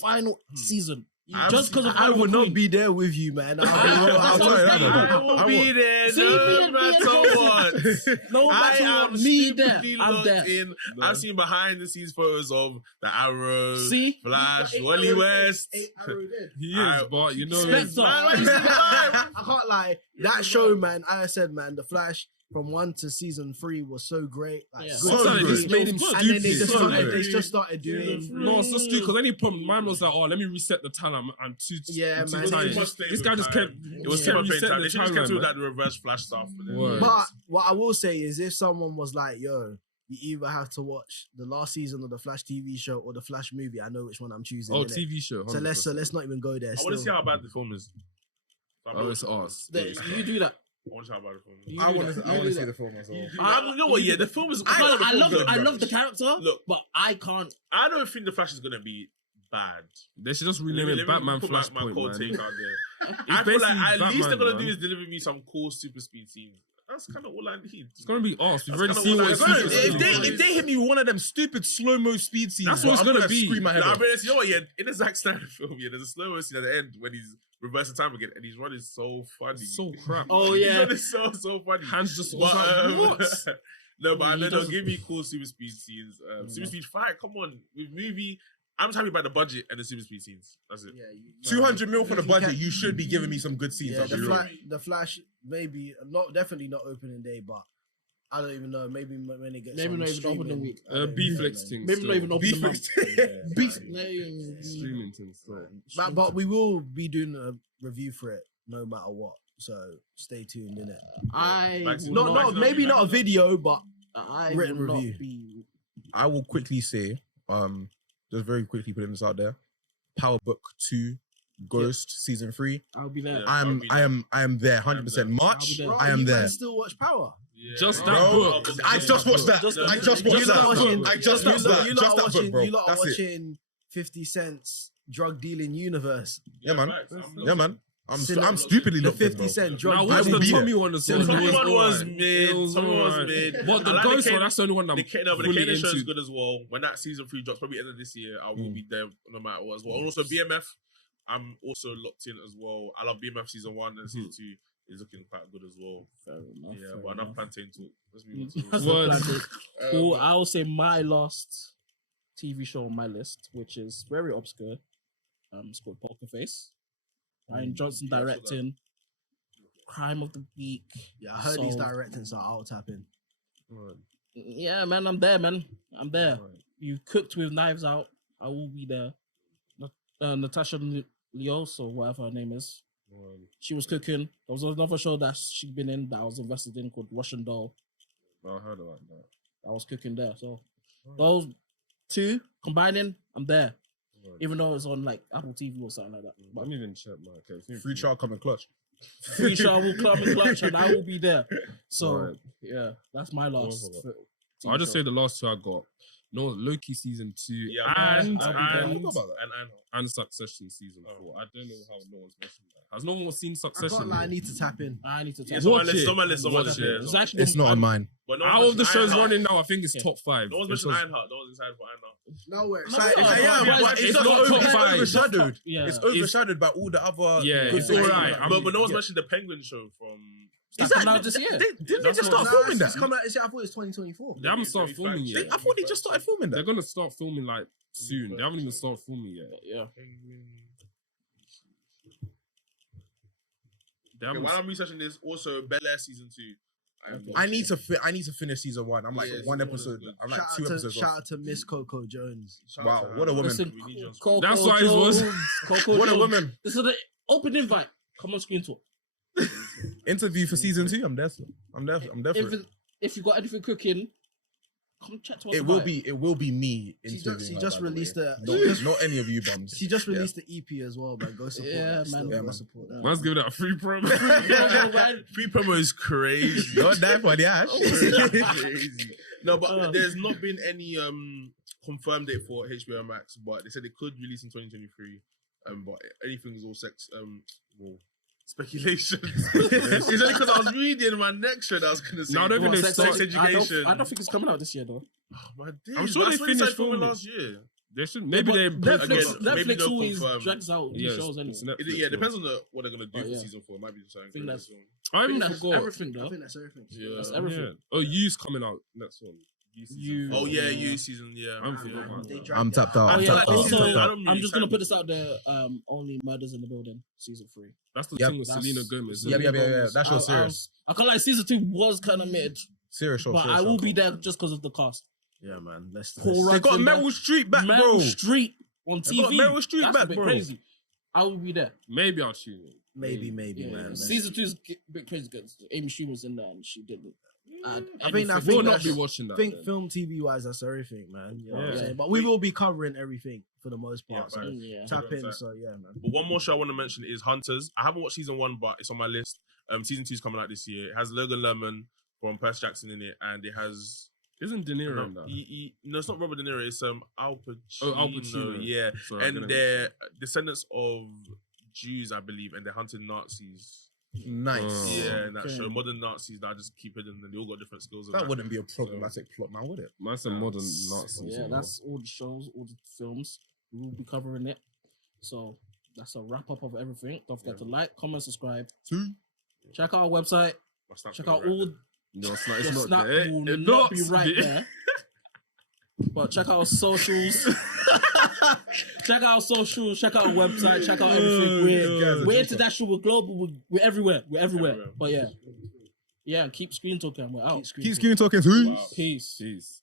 final season. I'm- Just because of I will Oliver not Queen. be there with you, man. I'm sorry, saying. I will be there See, no me and matter what. No I matter am what, me there. stupidly I'm locked there. in. I've seen behind the scenes photos of the Arrow, See? Flash, Wally West. He is, I- but you know. Spectre. I can't lie. That show, man. I said, man, The Flash from 1 to season 3 was so great. Like, Yeah. good So Sometimes it good. just made him And And then they stupid. just So started, good. they just started doing. No, it's just because any problem, mine was like, oh, let me reset the timeline. I'm too, Yeah, I'm too man. tired. It was This guy just kept. It was kept too much resetting time. the They should just kept timeline, with man. that reverse Flash stuff. and then- Word. But what I will say is, if someone was like, "Yo, you either have to watch the last season of the Flash TV show or the Flash movie," I know which one I'm choosing. Oh, innit? TV show. So 100%. let's not even go there. I want to see still. how bad the film is. Oh, it's us. You do that. I want to see how bad the film is. You I do want that. to. You I want do to see that. the film as well. You know what? Yeah, the film is. I love the the character, Look. but I can't. I don't think the Flash is gonna be bad. They should just Let rename me it Batman put Flashpoint, my cold take man. out there. It's I feel like basically at least they're Batman, gonna man. do is deliver me some cool super speed scenes. That's kind of all I need. It's gonna be us. We've That's already kinda seen what what I it's got. supposed If to they- be. If they hit me with one of them stupid slow mo speed scenes, That's what it's I'm gonna gonna be. Scream my head Nah, off. but you know what? Yeah, in the Zack Snyder film, yeah, there's a slow mo scene at the end when he's reversing time again, and he's running so funny. So crap. Oh He's yeah. running so funny. Hands just But, what? no, but I He know they'll doesn't- give me cool super speed scenes. Super speed fight, come on. With movie, I'm just happy about the budget and the super speed scenes. That's it. Yeah, 200 mil for the You budget. can- You should be giving me some good scenes. Yeah, I'll be real. the Flash, maybe not, definitely not opening day, but I don't even know. Maybe when it gets Maybe on not even streaming, open the week. I don't B even flex know. thing. Maybe not even open the month. Beef. Streaming thing still. But we will be doing a review for it no matter what. So stay tuned in it. I Maximum- will No, not, not maybe not a video, but I written will not review. be. I will quickly say, just very quickly putting this out there. Power Book 2, Ghost Season 3. I'll be there. Yeah. I am there 100%. March, there. I am you there. guys still watch Power. Yeah. Just Bro, that book. I just watched that. Just I just watched that. I just watched that. You Just lot are that book, bro. watching. You lot are That's it. watching 50 Cent's drug dealing universe. Yeah, man. facts. Yeah, man. I'm Cinema- stupidly The locked in, 50 bro. Cent Now, drug what's will the be Tommy there. one as The well? Tommy one was alright. mid. It was Tommy was alright. mid. But the I like Ghost Kane- one, that's the only one I'm The Kane fully show is into. good as well. When that season 3 drops, probably end of this year, I will be there no matter what as well. And also BMF, I'm also locked in as well. I love BMF season 1 and season 2 is looking quite good as well. Fair enough. Yeah, fair but enough enough. plantain talk. Let's move on That's to the What? plan. Cool. I will say my last TV show on my list, which is very obscure. It's called Poker Face. Ryan Johnson Yeah, I saw that. directing. Crime of the Week. Yeah, I heard he's So- directing, so I'll tap in. Yeah, man, I'm there, man. I'm there. You cooked with Knives Out. I will be there. Natasha Leos or whatever her name is. She was cooking. There was another show that she'd been in that I was invested in called Russian Doll. I heard about that. I was cooking there. So those two combining, I'm there. Even though it's on like Apple TV or something like that. I But didn't even check my account. Free child coming clutch. free show will come in clutch and I will be there. So Right. yeah, that's my last. Well, TV I'll just show. say the last two I got. No, Loki season 2 Yeah, and I'll be there. I forgot about that. and Succession season Oh. 4. I don't know how no one's mentioned that. Has no one seen I Succession? can't lie, I need to tap in. I need to yeah, tell it's on my Watch list. it. It's on my list. It's on my Watch list. it. Yeah, It's on my actually It's not on mine. But no Out one's of the mentioned shows Ironheart. running now, I think it's Yeah. top 5. No one's mentioned Ironheart. No one's excited for Ironheart. No, we're No, excited. no, I am, no, but it's it's not not top five. overshadowed. Yeah. It's overshadowed by all the other. Yeah, good it's things. alright. But no one's Yeah. mentioned the Penguin show from. Is Coming that out this year. Didn't they That's just what- start filming It's that? coming out. I thought it was 2024. They haven't started filming yet. I thought they just started filming They're that. gonna start filming like soon. They haven't even started filming yet. Yeah. They Okay, haven't. while I'm researching this, also Bel Air season 2. I need to finish season 1. I'm like Yeah, one season one episode. is good. I'm like Shout 2 out to episodes. shout out to Miss Coco Jones. Wow, what a woman. Listen, We need you on Coco That's why it was- Jones, Coco What a Jones. woman. This is the open invite. Come on, Screen Talk. Interview for season 2. I'm there. I'm there for it. If you got anything cooking, come chat to us. It about will be me. She interviewing just, she her, just by the way. released a. Not any of you bums. She just released the EP as well, man. Go support Yeah, that. man. Still Yeah, go man. support that. Man's giving that a free promo. Free promo is crazy. Not that for the ash. Crazy. No, but there's not been any confirmed date for HBO Max, but they said it could release in 2023. But anything is all speculation. It's only because I was reading my next show that I was gonna say. No, I don't think they Sex start- education. I don't think it's coming out this year though. Oh, my days. I'm sure That's they when finished started filming filming. last year. They should. Maybe they. Netflix, Again, maybe Netflix they'll always confirm. drags out these Yeah, shows. it's Anyway. Netflix, Yeah, depends on what they're gonna do Oh, for yeah. season 4. It might be something. think that's- crazy. I I even think that's forgot. everything I though. think that's everything. Yeah. That's everything. Yeah. Oh, You's coming out next one. You. Oh yeah, you season. Yeah. I'm forgot about They that. dragged I'm it tapped out. out. Oh I'm yeah. tapped out. Also, I'm tapped out. I'm I'm just gonna excited. put this out there. Only Murders in the Building, season 3. That's the Yep. thing with That's- Selena Gomez. Yeah, isn't it? yeah. That show's serious. I can't lie. Season 2 was kind of mid, Serious show. but serious I show. will be there just because of the cast. Yeah, man. Let's. Paul They Rudd's got in there. Meryl Streep back, Meryl bro. Streep on They TV. got Meryl Streep That's back, a bit bro. crazy. I will be there. Maybe I'll tune in. Maybe, Yeah, man. Let's- season 2 is a bit crazy because Amy Schumer's in there and she didn't add I think that- We'll not that's- be watching that. I think then. film TV wise, that's everything, man. You know what I'm Yeah. saying? But we will be covering everything for the most Yeah, part. So fine. Yeah. tap in. 100%. So yeah, man. But one more show I want to mention is Hunters. I haven't watched season 1, but it's on my list. Season 2 is coming out this year. It has Logan Lerman from Percy Jackson in it, and it has Isn't De Niro in that? no, it's not Robert De Niro. It's Al Pacino. Oh, Al Pacino. Yeah, Sorry, I'm and gonna- they're descendants of Jews, I believe, and they're hunting Nazis. Nice. Yeah, in that Okay. show, modern Nazis that just keep hidden, and they all got different skills. and That wouldn't be a problematic plot now, would it? Man said modern Nazis. Yeah, that's all the shows, all the films. We will be covering it. So that's a wrap up of everything. Don't forget to like, comment, subscribe. Check out our website. My Snap's Check gonna out be right all. there. No, it's not. Your It's not snap there. will It's not be not right there. there. But check out our socials. Check out our socials. Check out our website. Check out everything. We're international. We're global. We're everywhere. We're everywhere. Everywhere. But yeah, Yeah, and keep screen talking. We're out. Keep screen talking. Who? Peace.